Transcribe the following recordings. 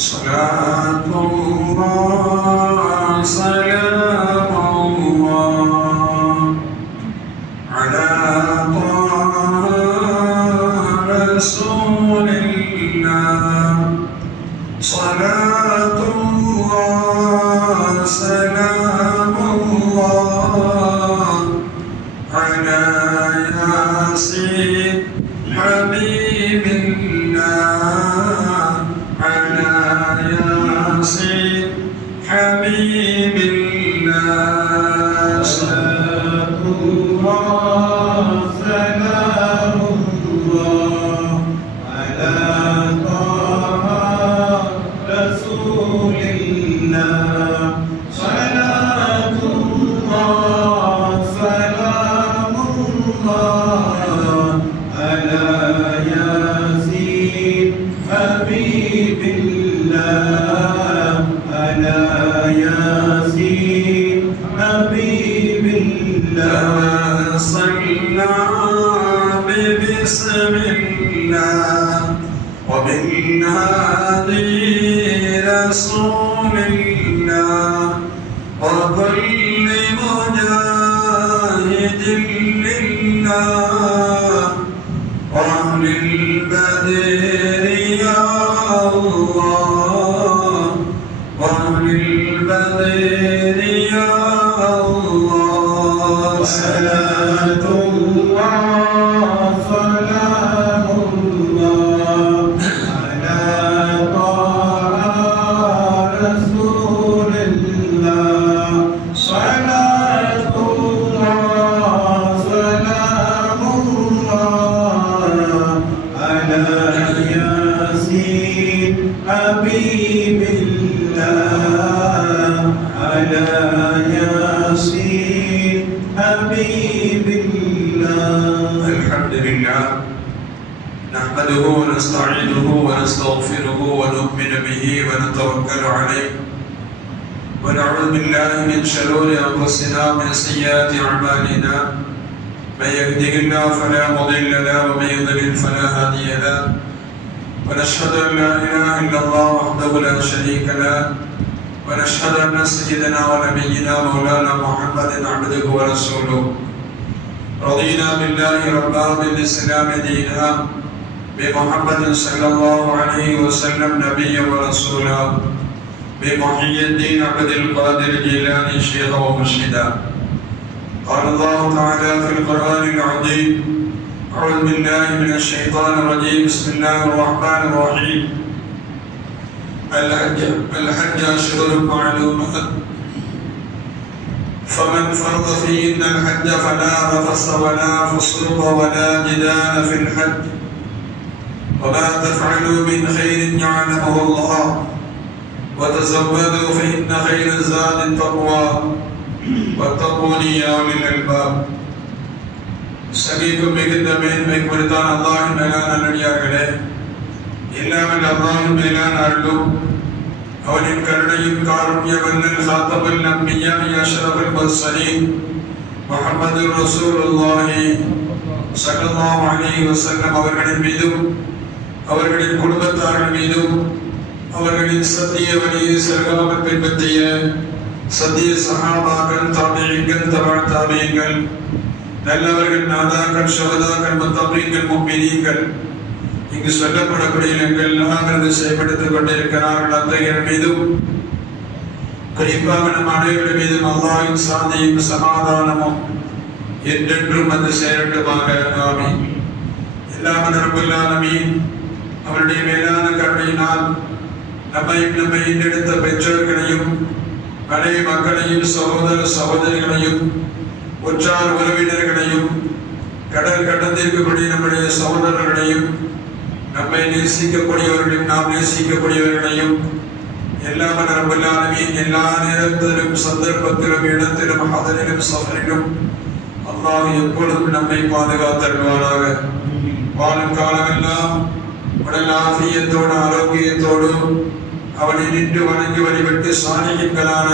صلاة الله سلام الله على طه رسول الله صلاة الله سلام الله على ياسين حبيب الله على ياسين حبيب الله صلاة الله سلام الله على طه رسول الله صلاة الله سلام الله على ياسين حبيب الله على ياسين حبيب الله صلى بسم الله وبالهادي رسول الله وكل مجاهد لله وأهل البدر يا الله وأهل البدر يا الله صلاة الله سلام الله على طه رسول الله صلاة الله سلام الله على ياسين حبيب الله على ياسين حبيب الله الحمد لله نحمده ونستعينه ونستغفره ونؤمن به ونتوكل عليه ونعوذ بالله من شرور أنفسنا ومن سيئات أعمالنا من يهده الله فلا مضل له ومن يضلل فلا هادي له ونشهد أن لا إله إلا الله وحده لا شريك له ونشهد أن سيدنا ونبينا مولانا محمد عبده ورسوله رضينا بالله ربا بالإسلام دينا بمحمد صلى الله عليه وسلم نبيا ورسولا بمحيي الدين عبد القادر الجيلاني شيخا ومرشدا قال الله تعالى في القرآن العظيم أعوذ بالله من الشيطان الرجيم بسم الله الرحمن الرحيم الحج أشهر معلومات فمن فرض فيهن الحج فلا رفث ولا فسوق ولا جدال في الحج وما تفعلوا من خير يعلمه الله وتزودوا فإن خير الزاد التقوى واتقوني يا أولي الألباب சகிக்கும் மிகுந்த மேன்மை குறித்தான் அல்லாஹின் மேலான நல்லடியார்களே இல்லாமல் அல்லாஹின் மேலான அருளும் அவனின் கருணையும் காருண்ய வல்லல் ஹாத்தமுல் நபிய்யா அஷ்ரஃபுல் முர்சலீன் முஹம்மது ரசூலுல்லாஹி ஸல்லல்லாஹு அலைஹி வஸல்லம் அவர்களின் மீதும் அவர்களின் குடும்பத்தார்கள் மீதும் அவர்களின் சத்திய வழியை சிறகாமல் பின்பற்றிய சத்திய சஹாபாக்கள் தாபிஈன்கள் தபஅ தாபிஈன்கள் நல்லவர்கள் நாதாக்கள் ஷஹதாக்கள் முத்தகீன்கள் முஃமினீன்கள் இங்கு சொல்லப்படக்கூடிய எங்கள் நாங்கள் செய்யப்படுத்திக் கொண்டிருக்கிறார்கள் அத்தகைய மீதும் குறிப்பாக நம் அனைவர்கள் மீதும் அல்லாஹ்வின் சாந்தியும் சமாதானமும் என்றென்றும் வந்து சேரட்டுமாக ஆமீன். எல்லாமே ரப்பல் ஆலமீன் அவருடைய மேலான கருணையினால் நம்மை ஈண்டெடுத்த பெற்றோர்களையும் மனைவி மக்களையும் சகோதர சகோதரிகளையும் உற்றார் உறவினர்களையும் கடல் கடந்திருக்கக்கூடிய நம்முடைய சகோதரர்களையும் நம்மை நேசிக்கக்கூடியவர்களையும் நாம் நேசிக்கக்கூடியவர்களையும் எல்லாமே ரப்பல் ஆலமீன் எல்லா நேரத்திலும் சந்தர்ப்பத்திலும் இடத்திலும் ஹதரிலும் சஃபரிலும் அல்லாஹ் எப்பொழுதும் நம்மை பாதுகாத்தருள்வாராக. வாழும் காலமெல்லாம் உடல் ஆஃபியத்தோடு ஆரோக்கியத்தோடு அவனை நின்று வணங்கி வழிபட்டு சாலிஹீன்களான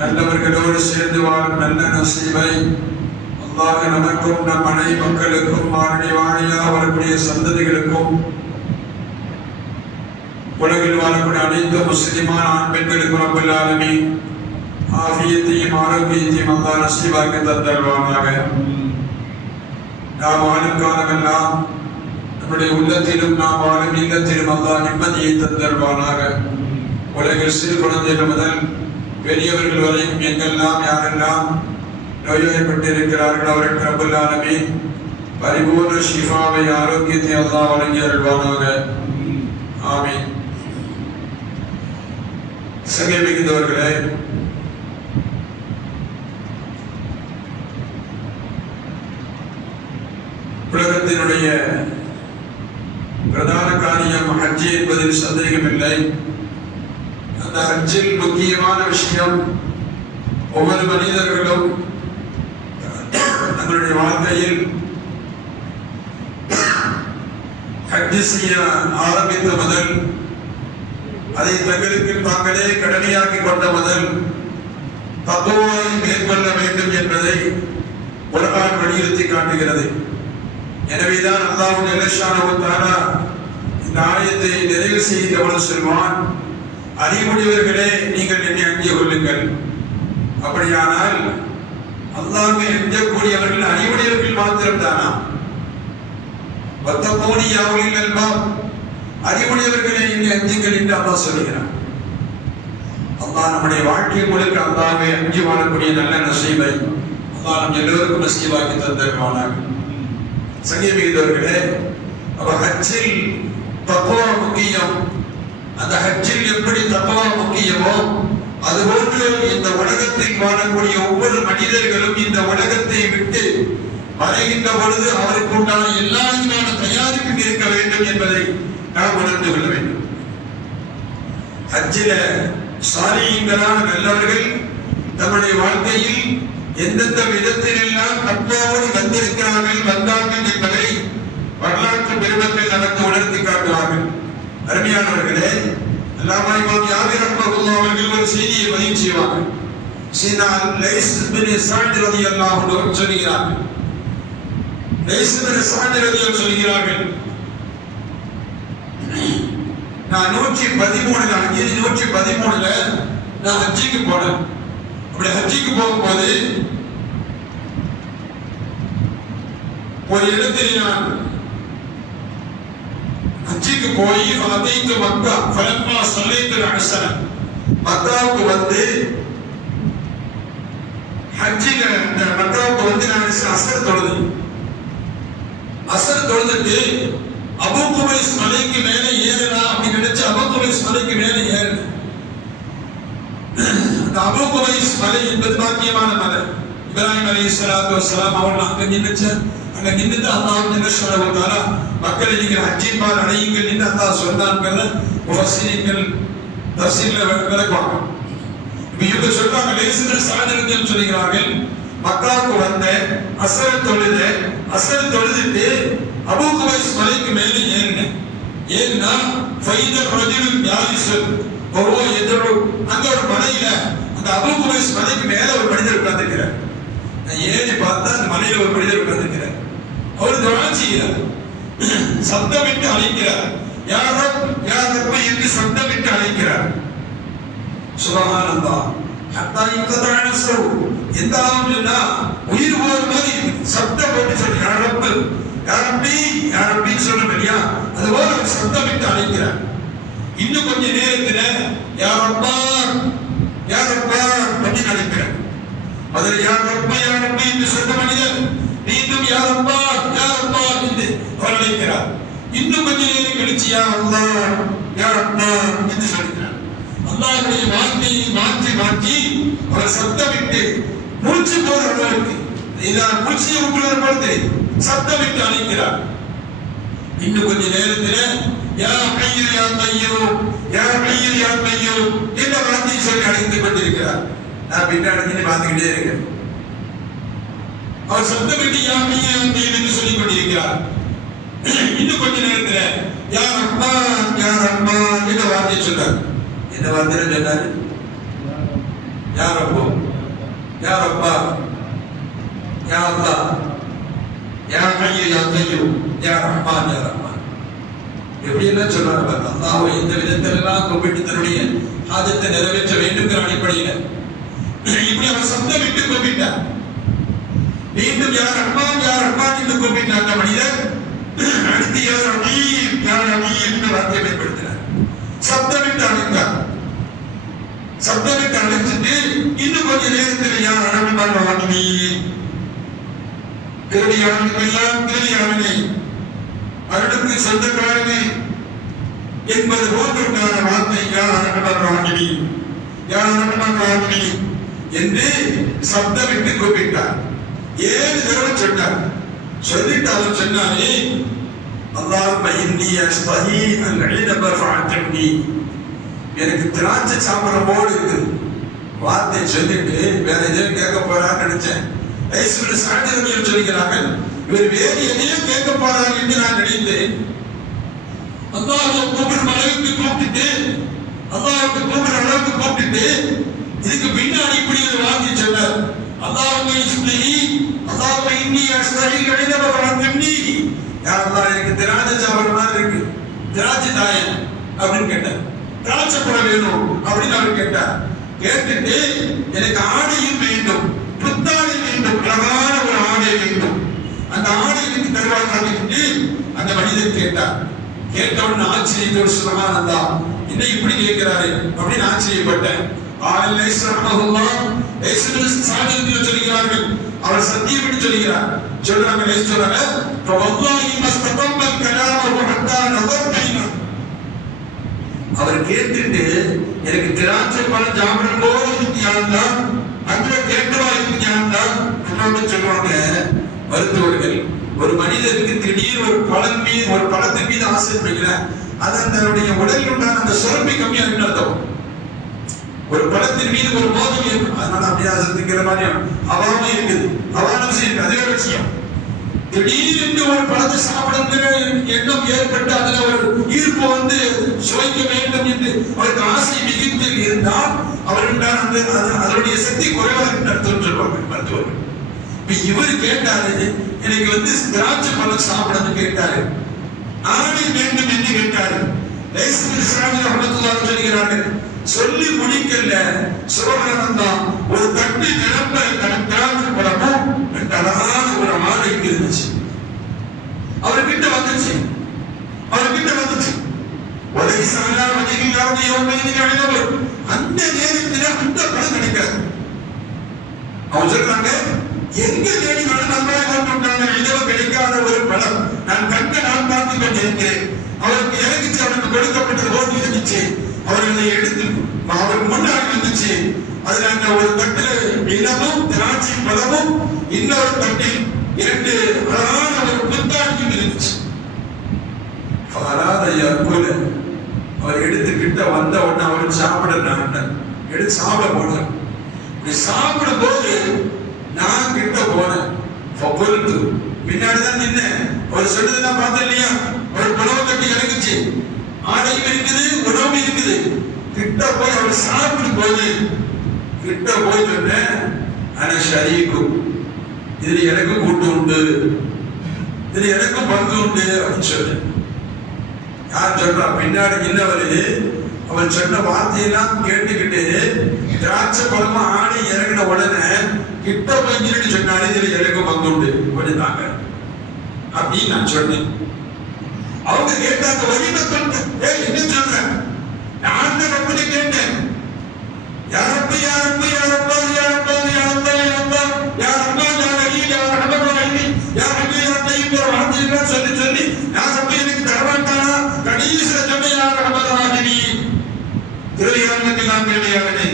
நல்லவர்களோடு சேர்ந்து வாழும் நல்ல நசீபை அல்லாஹ் நமக்கும் நம் மனைவி மக்களுக்கும் வாழி வாழியாக வரக்கூடிய சந்ததிகளுக்கும் உலகில் வாழக்கூடிய அனைத்து முஸ்லிமான ஆண் பெண்களுக்கு ரப்பல் ஆலமீன் ஆஃபியத்தையும் ஆரோக்கியத்தையும் அல்லாஹ் நசீபாக்கி தந்தருள்வானாக. நாம் வாழும் காலமெல்லாம் நம்முடைய உள்ளத்திலும் நாம் வாழும் இல்லத்திலும் அல்லாஹ் நிம்மதியை தந்தருள்வானாக. உலகில் சிறு குழந்தைகள் முதல் பெரியவர்கள் வரைக்கும் எங்கெல்லாம் யாரெல்லாம் நோய்வாய்ப்பட்டிருக்கிறார்கள் அவருக்கு ரப்பல் ஆலமீன் பரிபூர்ண ஷிஃபாவை ஆரோக்கியத்தை அல்லாஹ் வழங்கி அருள்வானாக. ஆமீன். சங்கை மிகுந்தவர்களே, உலகத்தினுடைய பிரதான காரியம் ஹஜ் என்பதில் சந்தேகமில்லை. அந்த ஹஜ்ஜில் முக்கியமான விஷயம் ஒவ்வொரு மனிதர்களும் தங்களுடைய வாழ்க்கையில் ஹஜ் செய்ய ஆரம்பித்த முதல், அதை தங்களுக்கு தாங்களே கடமையாக்கி கொண்ட முதல் தக்குவாவை மேற்கொள்ள வேண்டும் என்பதை குர்ஆன் வலியுறுத்தி காட்டுகிறது. எனவேதான் அல்லாஹ் ஜல்ல ஷானஹு தஆலா இந்த ஆயத்தை நிறைவு செய்தவன் சொல்வான், அறிவுடையவர்களே நீங்கள் என்னை அஞ்சிக் கொள்ளுங்கள். அப்படியானால் அல்லாஹ்வை அஞ்சக்கூடியவர்கள் அறிவுடையவர்கள் மாத்திரம்தானா? வத்தகூனி யா உலில் அல்பாப், அறிவுடையவர்களே என்னை அஞ்சுங்கள் என்று அல்லாஹ் சொல்கிறான். அல்லாஹ் நம்முடைய வாழ்க்கை முழுக்க அல்லாஹ்வை அஞ்சி வாழக்கூடிய நல்ல நசீபை அல்லாஹ் நம் எல்லோருக்கும் நசீபாக்கி தந்தருள்வானாக. சங்கை மிகுந்தவர்களே, அப்ப ஹஜ்ஜில் தக்வா முக்கியம். அந்த ஹஜ்ஜில் எப்படி தக்வா முக்கியமோ அதுபோன்று இந்த உலகத்தில் வாழக்கூடிய ஒவ்வொரு மனிதர்களும் இந்த உலகத்தை விட்டு மறைகின்ற பொழுது அவருக்கு உண்டான எல்லா விதமான தயாரிப்பும் இருக்க வேண்டும் என்பதை நாம் உணர்ந்து கொள்ள வேண்டும். ஹஜ்ஜில சாலிஹீன்களான நல்லவர்கள் தம்முடைய வாழ்க்கையில் எந்தெந்த விதத்தில் எல்லாம் தக்வாவோடு வந்தார்கள் என்பதை வரலாற்று பெருமக்கள் நமக்கு உணர்த்தி காட்டுவார்கள். அருமையானவர்களே, அல்லாமா இமாம் யாபிர் ரஹ்மத்துல்லாஹி அவர்கள் ஒரு செய்தியை பதிவு செய்வார்கள். சீனா லைஸ் பின் சஅத் ரலியல்லாஹு அன்ஹு சொல்கிறார்கள். லைஸ் பின் சஅத் ரலியல்லாஹு சொல்கிறார்கள், நான் 113ல நான் ஹஜ்ஜிக்கு போனேன். அப்படி ஹஜ்ஜிக்கு போகும்போது ஒரு இடத்தில் நான் ஹஜ்ஜிக்கு போய் ஃபலதைத்து மக்கா ஃபலம்மா ஸல்லைத்து அல்-அஸ்ர, மக்காவுக்கு வந்து ஹஜ்ஜில மக்காவுக்கு வந்து நான் அஸ்ர் தொழுதுட்டு அபூ குபைஸ் மலைக்கு மேலே ஏறலாம் அப்படி நினைச்சு அபூ குபைஸ் மலைக்கு மேலே ஏறினேன். அந்த அபூ குபைஸ் மலை என்பது பாக்கியமான மலை. இப்ராஹிம் அலைஹிஸ்ஸலாத்து வஸ்ஸலாம் அவர்கள் அங்க நின்னுட்டு அல்லாஹ் ஜல்ல ஷஅனஹு வ தஆலா மக்களை நீங்கள் ஹஜ்ஜின் பால் அடையுங்கள் என்று அல்லாஹ் சொன்னான்ங்கற முஃபஸ்ஸிரீன்கள் தஃசீர்ல விளக்குவாங்க. இப்போ இவங்க சொல்றாங்க, லைஸ் சாதனத்தில் சொல்கிறார்கள், மக்காவுக்கு வந்த அஸ்ர் தொழுதுட்டு அபூ குபைஸ் மலைக்கு மேலே ஏறினேன். ஏன்னா ஃபைத ரஜுல் யாலிசுன் வஹுவ யதுஉ, அங்க ஒரு மலையில அந்த அபூ குபைஸ் மலைக்கு மேல ஒரு மனிதர் உட்கார்ந்திருக்கிறார். நான் ஏறி பார்த்தா அந்த மலையில ஒரு மனிதர் உட்கார்ந்திருக்கிறார். அவர் துஆ செய்கிறார், சத்தமிட்டு அழைக்கிறார், யா ரப் என்று சத்தமிட்டு அழைக்கிறார். சுப்ஹானல்லாஹ், ஹத்தா இன்கதா நஃப்ஸு, எந்த அளவுன்னா உயிர் போற மாதிரி சத்தம் போட்டு சொல்லி யா ரப்பி சொல்றோம் இல்லையா, அதுபோல அவர் சத்தமிட்டு அழைக்கிறார். இன்னும் கொஞ்ச நேரத்துல யா ரப்பா அப்படின்னு அழைக்கிறார். அதுல யா ரப்பி என்று சொன்ன மனிதர் மீண்டும் யா ரப்பா என்று அவர் அழைக்கிறார். இன்னும் கொஞ்ச நேரம் கழிச்சு யா ரப்பா என்று சொல்கிறார். அல்லாஹ்வுடைய வார்த்தையை மாற்றி அவர் சத்தமிட்டு மூச்சு போற அளவுக்கு மூச்சியை விட்டுவர் போல சத்தமிட்டு அழைக்கிறார். இன்னும் கொஞ்ச நேரத்துல யா ஹய்யு யா கய்யூம் என்ற வார்த்தையை சொல்லி அழைத்துக் கொண்டிருக்கிறார். நான் பின்னாடி பார்த்துக்கிட்டே இருக்கேன். அவர் சத்தமிட்டு யா ஹய்யு யா கய்யூம் என்று சொல்லிக் கொண்டிருக்கிறார். இன்னும் கொஞ்ச நேரத்துல யா ரஹ்மான் என்ற வார்த்தையை சொன்னார். என்ன வார்த்தையை சொன்னாரு? யா ரப்போ, யா ரப்பா, யா அல்லாஹ், யா ஹய்யு யா கய்யூம், யா ரஹ்மான். எப்படி எல்லாம் சொல்றாங்க, அல்லாஹ்வை இந்த விதத்தில் எல்லாம் கூப்பிட்டு தன்னுடைய ஹாஜத்தை நிறைவேற்ற வேண்டும்ங்கிற அடிப்படையில இப்படி அவர் சப்தம் விட்டு கூப்பிட்டார். மீண்டும் யார் ரஹ்மான் என்று கூப்பிட்டார் அந்த மனிதர். அடுத்து யார் ரஹீம் என்று வார்த்தையை பயன்படுத்தினார். சப்தமிட்டு அழைத்தார். சப்தமிட்டு அழைச்சிட்டு இன்னும் கொஞ்ச நேரத்தில் யார் ரஹ்மான் கிருதியானவெல்லாம் கிருதியானவனே, அருளுக்கு சொந்தக்காரனே என்பது போன்றுண்டான வார்த்தை யார் ரஹ்மான் என்று சப்தமிட்டு கூப்பிட்டார். 7 தடவை சொன்னார். சொல்லிட்டு அவர் சொன்னாரே, அல்லாஹும்ம இன்னி அஸ்தஹி அன் இலப ஃபஅத்னி, எனக்கு திராட்சை சாப்பிடுற போடு இருக்குது. வார்த்தை சொல்லிட்டு வேற எதையும் கேட்க போறான்னு நினைச்சேன். சாட்சியர்கள் சொல்கிறார்கள், இவர் வேறு எதையும் கேட்க போறார் என்று நான் நினைத்தேன். அல்லாஹ்வை கூப்பிடும் அளவுக்கு கூப்பிட்டு, அல்லாஹ்வுக்கு கூப்பிடுற அளவுக்கு கூப்பிட்டு இதுக்கு பின்னாடி இப்படி ஒரு வார்த்தை சொன்னார். அல்லாஹும்ம இன்னி அஸ்தஹி அன் இலப ஃபஅத்னி, யா அல்லாஹ் எனக்கு திராட்சை சாப்பிடுற மாதிரி இருக்கு, திராட்சை தாயன் அப்படின்னு கேட்டார். திராட்சை பழ வேணும் அப்படின்னு அவர் கேட்டார். கேட்டுட்டு எனக்கு ஆடையும் வேண்டும், புத்தாடை வேண்டும், அழகான ஒரு ஆடை வேண்டும், அந்த ஆடைக்கு தருவாய் காட்டிட்டு அந்த மனிதன் கேட்டார். கேட்டவுடன் ஆச்சரியத்தோடு சுப்ஹானல்லாஹ், என்ன இப்படி கேட்கிறாரு அப்படின்னு ஆச்சரியப்பட்டேன். சொல்கிறார்கள், அவர் சத்தியம் என்று சொல்கிறார். சொல்றாங்க அவர் கேட்டுட்டு எனக்கு திராட்சை பழம் சாப்பிடும் போது இருக்கியாண்டா, அங்க கேட்டவா இருக்கியாண்டா சொல்லுவாங்க மருத்துவர்கள். ஒரு மனிதருக்கு திடீர் ஒரு பழத்தின் மீது ஆசைப்படுகிறார், அது அந்த உடலில் உண்டான அந்த சுரப்பி கம்மியா இருக்கு அர்த்தம். ஒரு பழத்தின் மீது ஒரு மோதல் ஏற்படும், அதனால அப்படியே ஆசைக்கிற மாதிரி அவாம இருக்குது, அவானம் செய்யுது, அதே விஷயம். திடீரென்று ஒரு பழத்தை சாப்பிடுங்கிற எண்ணம் ஏற்பட்டு அதுல ஒரு ஈர்ப்பு வந்து சுவைக்க வேண்டும் என்று அவருக்கு ஆசை மிகுந்து இருந்தால் அவருண்டான அதனுடைய சக்தி குறைவாக சொல்லுவாங்க மருத்துவர்கள். இப்ப இவர் கேட்டாரு, எனக்கு வந்து திராட்சை பழம் சாப்பிடணும் கேட்டாரு, ஆணை வேண்டும் என்று கேட்டாரு. சொல்கிறார்கள், சொல்லி முடிக்கல சுபகானந்தான் ஒரு தட்டு நிரம்ப திராட்சை பழமும் அழகான ஒரு ஆடை இருந்துச்சு. அவர்கிட்ட வந்துச்சு உதவி சாரா வதிகள் அந்த நேரத்தில் அந்த படம் கிடைக்காது. அவங்க சொல்றாங்க, எங்க தேடினாலும் நன்றாக கொண்டாங்க, இரவு கிடைக்காத ஒரு படம் நான் நான் பார்த்து கொண்டிருக்கிறேன். அவருக்கு இறங்கிச்சு, அவருக்கு கொடுக்கப்பட்டது போது இருந்துச்சு. அவர்களை எடுத்து அவருக்கு முன்னாடி இருந்துச்சு. அதுல அந்த ஒரு தட்டுல இளமும் திராட்சை பழமும், இன்னொரு தட்டில் 2 அழகான ஒரு புத்தாடியும் இருந்துச்சு. அவர் எடுத்துக்கிட்ட வந்த உடனே அவர் சாப்பிட எடுத்து சாப்பிட போனார். சாப்பிடும் போது நான் கிட்ட போனேன், பின்னாடிதான் நின்னேன். அவர் சொல்றதுதான் பார்த்தேன் இல்லையா, ஒரு புலவு கட்டி இறங்குச்சு, ஆடையும் இருக்குது, உணவும் இருக்குது. கிட்ட போய் அவர் சாப்பிடும் போது கிட்ட போய் சொன்னேன், ஆனா ஷரீக்கும், இதுல எனக்கும் கூட்டு உண்டு, இதுல எனக்கும் பங்கு உண்டு அப்படின்னு சொன்னேன். யார் சொல்றா, பின்னாடி இன்னவரு அவன் சொன்ன வார்த்தையெல்லாம் கேட்டுக்கிட்டு திராட்சை பழமா ஆடி இறங்கின உடனே கிட்ட போய் சொன்னாரு, இதுல எனக்கும் பங்கு உண்டு அப்படின்னாங்க அப்படின்னு நான் சொன்னேன். அவங்க கேட்டாங்க, வழிமை என்ன சொல்றேன், நான் ரொம்ப கேட்டேன், யாரப்பா யாரப்பா யாரப்பா யாரப்பா யாரப்பா யாரப்பா யாரப்பா வார்த்தையெல்லாம் சொல்லி சொல்லி யாரப்ப எனக்கு தரமாட்டானா, கடைசியில சொன்ன யார் ரஹ்மானி திருவிழாவுக்கெல்லாம் திருவிழாவினே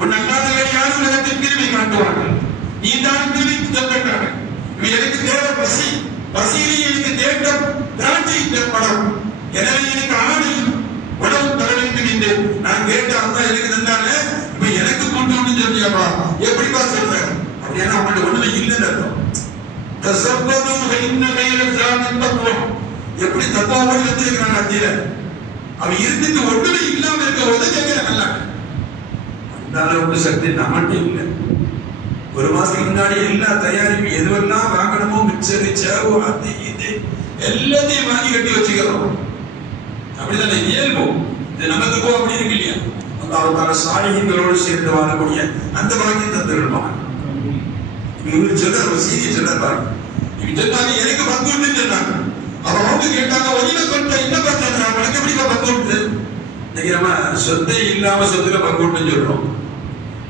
உன் அல்லாத வேறு யாரும் உலகத்தில் திரும்பி காட்டுவார்கள், நீ தான் திரும்பி தந்தாங்க. எனக்கு தேவை பசியிலே எனக்கு தேட்டம் திராட்சை படம், எனவே எனக்கு ஆணை உணவு தர வேண்டும் என்று நான் கேட்ட அந்த எனக்கு தந்தானே, இப்ப எனக்கு கொண்டு வந்து சொல்லியாப்பா எப்படிப்பா சொல்றேன் அப்படின்னா அவங்கள்ட்ட ஒண்ணுமே இல்லைன்னு அர்த்தம். எப்படி தப்பாவோடு இருந்திருக்கிறாங்க அத்தியில, அவன் இருந்துட்டு ஒன்றுமே இல்லாம இருக்க போது கேட்கிறாங்கல்ல, அந்த அளவுக்கு சக்தி நம்மகிட்ட இல்லை. ஒரு மாசத்துக்கு முன்னாடி எல்லா தயாரிப்பு எதுவெல்லாம் வாங்கணுமோ மிக்சரு சேவு அது இது எல்லாத்தையும் வாங்கி கட்டி வச்சுக்கிறோம். அப்படிதானே இயல்போம். இது நமக்கு அப்படி இருக்கு இல்லையா? அல்லாஹ் சாலிஹீன்களோடு சேர்ந்து வாழக்கூடிய அந்த பாக்கியம் தந்திருப்பாங்க. இவங்க சொல்ற செய்தி சொல்றாரு, இவங்க சொன்னாங்க எனக்கு பங்குன்னு சொன்னாங்க. அப்ப அவங்க கேட்டாங்க ஒளியில கொண்ட என்ன பண்றாங்க, உனக்கு எப்படி பங்குண்டு? இன்னைக்கு நம்ம சொத்தை இல்லாம சொத்துல பங்குன்னு சொல்றோம்,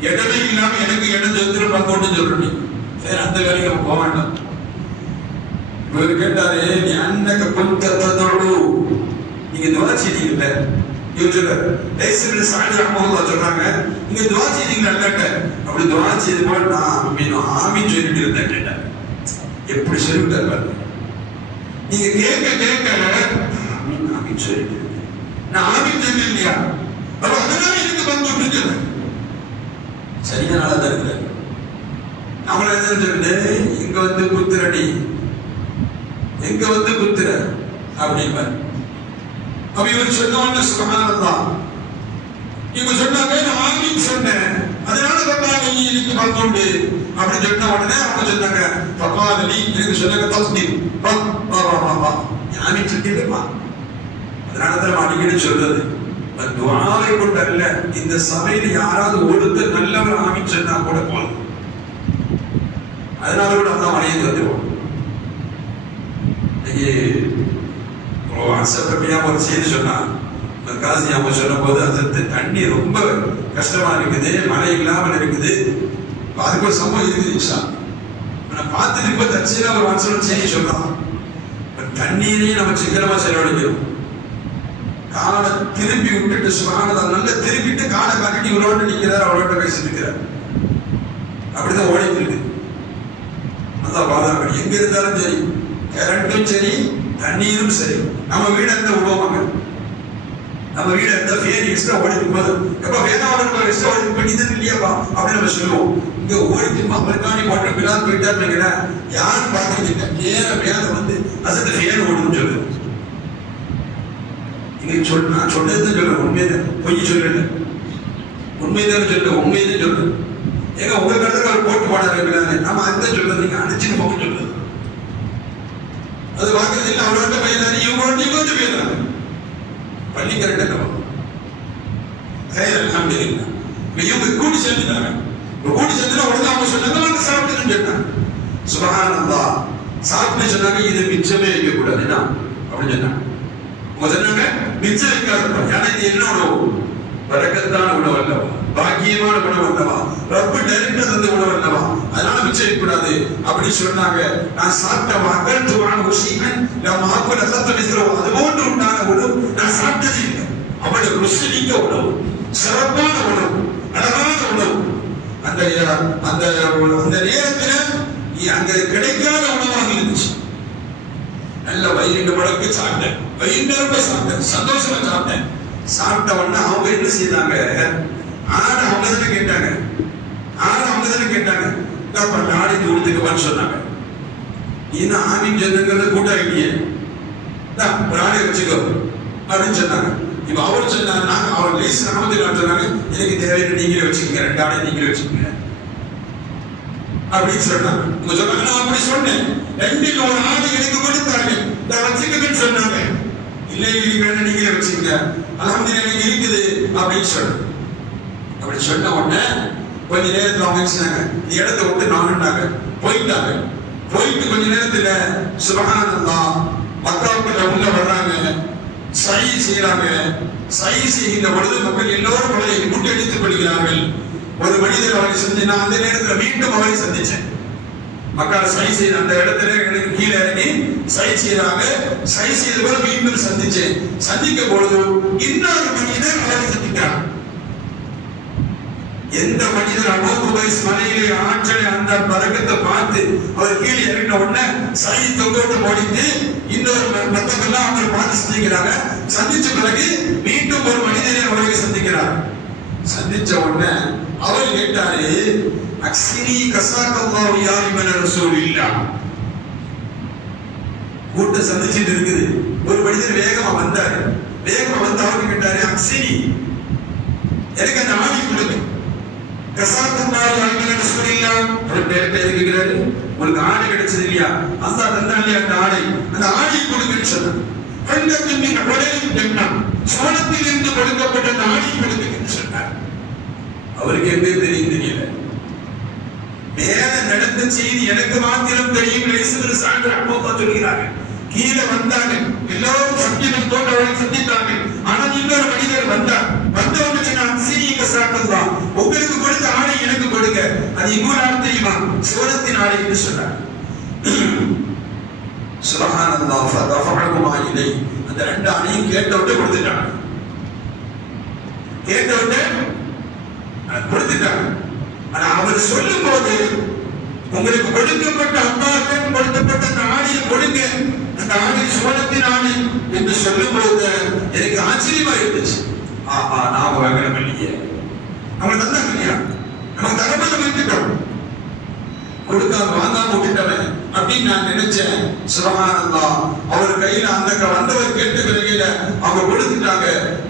இடமே இல்லாம எனக்கு இடம் சொத்துல பங்குன்னு சொல்றோம். சரி, அந்த வேலைக்கு நம்ம போக வேண்டாம். இவர் கேட்டாரு, நீ அன்னக கொண்டதோடு நீங்க துவா செய்தீங்கல்ல, இவர் சொல்றாரு லைசல் சாலி அஹ்மதுல்லாஹ் சொல்றாங்க, நீங்க துவா செய்தீங்களா கேட்ட. அப்படி துவா செய்து போல நான் மீண்டும் ஆமீன் சொல்லிட்டு இருந்தேன் கேட்டேன். எப்படி சொல்லிவிட்டார் பாருங்க. நீங்க கேட்க கேட்க ஆமீன் சொல்லிட்டு நான் ஆமீன் சொல்லி இல்லையா, அப்ப அதனால எனக்கு பங்கு விட்டுருக்கேன். சரியா நாளா தான் இருக்கிறேன். நம்மள என்ன சொல்லிட்டு இங்க வந்து குத்துறடி, எங்க வந்து குத்துற அப்படின்பாரு. அப்ப இவர் சொன்ன சுப்ஹானல்லாஹ், இவங்க சொன்னாங்க நான் ஆமீன் சொன்னேன், அதனால பரவாயில்லை நீ இன்னைக்கு பங்குண்டு அப்படின்னு சொன்ன உடனே அவங்க சொன்னாங்க பரவாயில்லை எனக்கு சொன்னாங்க தஸ்தீப் வா வா வா வா ஆமீன் சொல்லிட்டுப்பா. அதனால தான் அடிக்கடி சொல்றது, துஆவை கொண்டு அல்ல, இந்த சபையில யாராவது ஒருத்தர் நல்லவர் ஆமீன் சொன்னா கூட போதும். அதனால கூட அல்லாஹ் மழையை தந்துருவோம். வாட்ஸ்அப்ல ஒரு செய்தி சொன்னா, காசி அவங்க சொன்ன போது அது தண்ணி ரொம்ப கஷ்டமா இருக்குது, மழை இல்லாமல் இருக்குது. அதுக்கு ஒரு சம்பவம் இருக்குது. நான் பார்த்துட்டு இப்போ தற்செயலா ஒரு வாட்ஸ்அப்ல செய்தி சொல்றான், தண்ணீரையும் நம்ம சிக்கனமா செலவழிக்கிறோம். காலை திருப்பி விட்டுட்டு சுகானதா நல்லா திருப்பிட்டு காலை காட்டிட்டு இவரோட நிக்கிறார், அவரோட பேசிட்டு இருக்கிறார். அப்படிதான் ஓடிட்டு இருக்கு. நல்லா பாதாங்க எங்க இருந்தாலும் சரி, கரண்ட்டும் சரி தண்ணீரும் சரி. நம்ம வீடு இருந்தா விடுவாங்க, நம்ம வீடு இருந்தா ஃபேன் எக்ஸ்ட்ரா ஓடிட்டு போது எப்ப வேணா ஓட எக்ஸ்ட்ரா ஓடி பண்ணிதான் இல்லையாப்பா அப்படின்னு நம்ம சொல்லுவோம். இங்க ஓடிட்டு மக்கானி போட்டு பிளான் போயிட்டா யாரும் பார்த்துக்கிட்டு நேர மேல வந்து அசத்து ஃபேன் ஓடுன்னு சொல்லு. இங்க நான் சொன்னதுதான் சொல்றேன், உண்மைதான், பொய் சொல்லல, உண்மைதான் சொல்றேன், உண்மைதான் சொல்றேன். ஏங்க உங்க கருத்துக்கு அவர் போட்டு போனாரு, நம்ம அந்த சொல்றது நீங்க அடிச்சுட்டு போக சொல்றது. அது வாக்குறது இல்லை, அவரோட பையனாரு இவங்க கொஞ்சம் போயிடுறாங்க பள்ளி கரெக்டாக அல்ஹம்துலில்லாஹ். இவங்க கூடி சேர்ந்துட்டாங்க. கூடி சேர்ந்துனா உடனே அவங்க சொன்னாங்க நாங்க சாப்பிட்டுன்னு சொன்னாங்க. சுப்ஹானல்லாஹ், சாப்பிட்டு சொன்னாங்க இது மிச்சமே வைக்க கூடாதுன்னா அப்படின்னு சொன்னாங்க. அவங்க சொன்னாங்க மிச்சம் வைக்காதப்பா, ஏன்னா இது என்ன உணவு, பரக்கத்தான உணவு அல்லவா, பாக்கியமான உணவு அல்லவா, ரப்பு டைரக்டா தந்த உணவு அல்லவா, அதனால மிச்சம் வைக்கக்கூடாது அப்படின்னு சொன்னாங்க. நான் சாப்பிட்ட மக்கள் துவான உஷீகன் நம்ம ஆக்குல சத்த மிஸ்ரோ அது போன்று உண்டான உணவு நான் சாப்பிட்டது இல்லை. அவளுடைய ருசிமிக்க உணவு, சிறப்பான உணவு, அழகான உணவு. அந்த அந்த அந்த நேரத்துல அங்க கிடைக்காத உணவாக இருந்துச்சு. நல்ல வயிறு மடக்கு சாப்பிட்டேன், வயிறு நிரம்ப சாப்பிட்டேன், சந்தோஷமா சாப்பிட்டேன். சாப்பிட்ட உடனே அவங்க என்ன செய்தாங்க, ஆடு அவங்க தானே கேட்டாங்க, ஆடு அவங்க தானே கேட்டாங்க, நாளைக்கு கொடுத்துக்கப்பான்னு சொன்னாங்க. நீங்க ஆமீன் சொன்னங்கிறத கூட்டாகிட்டியே, நாளை வச்சுக்கோ அப்படின்னு சொன்னாங்க. இப்ப அவர் சொன்னாங்க, நாங்க அவர் லேஸ் நாமத்தில் சொன்னாங்க, எனக்கு தேவையான நீங்களே வச்சுக்கோங்க, 2 ஆடை நீங்களே வச்சுக்கோங்க அப்படின்னு சொன்னாங்க. உங்க சொன்னாங்க நான் அப்படி சொன்னேன், 2ல் 1 ஆடு எனக்கு கொடுத்தாங்க, நான் வச்சுக்கன்னு சொன்னாங்க. இல்லை வேணும் நீங்களே வச்சுக்கோங்க, அல்ஹம்துலில்லாஹ் எனக்கு இருக்குது அப்படின்னு சொன்னேன். அப்படி சொன்ன உடனே கொஞ்ச நேரத்தில் அவங்க சொன்னாங்க இந்த இடத்தை விட்டு நானுண்டாங்க போயிட்டாங்க. போயிட்டு கொஞ்ச நேரத்துல சுப்ஹானல்லாஹ் மக்காவுக்குள்ள உள்ள வர்றாங்க, சை செய்யறாங்க. சை செய்கின்ற பொழுது மக்கள் எல்லோரும் அவரை முட்டெடுத்துக் கொள்கிறார்கள். ஒரு மனிதர் அவரை சந்தி, நான் அந்த நேரத்தில் மீண்டும் அவரை சந்திச்சேன். மக்கள் சை செய்த அந்த இடத்துல எனக்கு கீழே இறங்கி சை செய்யறாங்க. சை செய்த போது மீண்டும் சந்திச்சேன். சந்திக்கும் பொழுது இன்னொரு மனிதர் அவரை சந்திக்கிறார். எந்த மனிதர் அபூ குபைஸ் மலையிலே ஆற்றலை அந்த பரக்கத்தை பார்த்து அவர் கீழே இறங்கின உடனே சை தொங்கோட்டு ஓடிட்டு இன்னொரு மத்தவெல்லாம் அவங்களை பார்த்து சந்திக்கிறாங்க. சந்திச்ச பிறகு மீண்டும் ஒரு மனிதரை அவரை சந்திக்கிறார். சந்திச்ச உடனே அவர் கேட்டாரு, அக்ஸினி கஸாக்கல்லாஹு யா இப்ன ரசூலில்லாஹ். கூட்டம் சந்திச்சிட்டு இருக்குது. ஒரு மனிதர் வேகமா வந்தாரு. வேகமா வந்து அவருக்கு கேட்டாரு, அக்ஸினி எனக்கு அந்த ஆணை கொடுங்க. கஸாக்கல்லாஹு யா இப்ன ரசூலில்லாஹ். அவர் பேர் கேட்கிறாரு, உங்களுக்கு ஆணை கிடைச்சது இல்லையா, அல்லாஹ் தந்தா இல்லையா அந்த ஆணை, அந்த ஆணை கொடுங்கன்னு சொன்னார். சோளத்தில் இருந்து கொடுக்கப்பட்ட நாடி கொடுத்து சொன்னார். அவருக்கு எப்படி தெரியும் தெரியல. மேல நடந்த செய்தி எனக்கு மாத்திரம் தெரியும் சொல்கிறார்கள். கீழே வந்தாங்க, எல்லாரும் சத்தியம் தோன்றவரை சந்தித்தாங்க. ஆனால் இன்னொரு மனிதர் வந்தார். வந்தவங்க சாப்பிடலாம், உங்களுக்கு கொடுத்த ஆடை எனக்கு கொடுங்க. அது இன்னொரு ஆள் தெரியுமா? சோளத்தின் ஆடை என்று சொன்னார். சுப்ஹானல்லாஹ் ஃபதஃபஅஹுமா இலை. அந்த ரெண்டு ஆணையும் கேட்டவுடனே கொடுத்துட்டாங்க. கேட்டவுடனே கொடுத்துட்டாங்க. ஆனா அவர் சொல்லும் போது உங்களுக்கு கொடுக்கப்பட்ட அல்லாஹ்வுக்கு கொடுக்கப்பட்ட அந்த ஆணையை கொடுங்க, அந்த ஆணை சோளத்தின் ஆணை என்று சொல்லும் போது எனக்கு ஆச்சரியமா இருந்துச்சு. ஆஹா, நாம வாங்கணும் இல்லையே, நம்ம தந்தாங்க இல்லையா, நம்ம தரமான விட்டுட்டோம், கொடுக்காம வாங்காம விட்டுட்டவன் அப்படின்னு நான் நினைச்சேன். சுப்ஹானல்லாஹ், அவர் கையில அந்த வந்தவர் கேட்ட பிறகு அவங்க கொடுத்துட்டாங்க.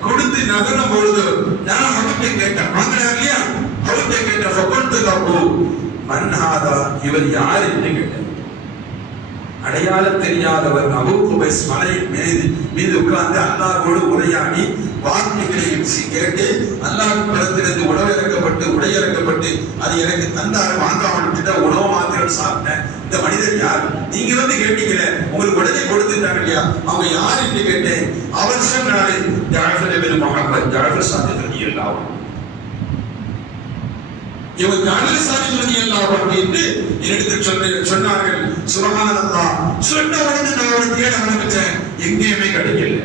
கொடுத்து நகரும் பொழுது நான் அவர்கிட்ட கேட்டேன், வாங்கினா இல்லையா, அவர்கிட்ட கேட்டேன், ஃபகுல்து மன்ஹாதா, இவர் யார் என்று கேட்டேன். அடையாளம் தெரியாதவர் அபூ குபைஸ் மலையின் மீது உட்கார்ந்து அல்லாஹ்வோடு உரையாடி வார்த்தைகளை கேட்டு அல்லாஹ் புறத்திலிருந்து உடையிறக்கப்பட்டு அது எனக்கு தந்தாரு, வாங்காமல் விட்டுட்ட, உணவு மாத்திரம் சாப்பிட்டேன். இந்த மனிதர் யார்? நீங்க வந்து கேட்டீங்களே, உங்களுக்கு உடனே கொடுத்துட்டாங்க இல்லையா, அவங்க யார் என்று கேட்டேன். அவர் சொன்னாரு, ஜாஃபர் இப்னு முஹம்மத், ஜாஃபர் சாதிக் ரலியல்லாஹு அன்ஹு. இவர் ஜாஃபர் சாதிக் ரலியல்லாஹு அன்ஹு என்று என்னிடத்தில் சொன்னார்கள். சுப்ஹானல்லாஹ், சொன்ன உடனே நான் அவரை தேட ஆரம்பிச்சேன், எங்கேயுமே கிடைக்கல.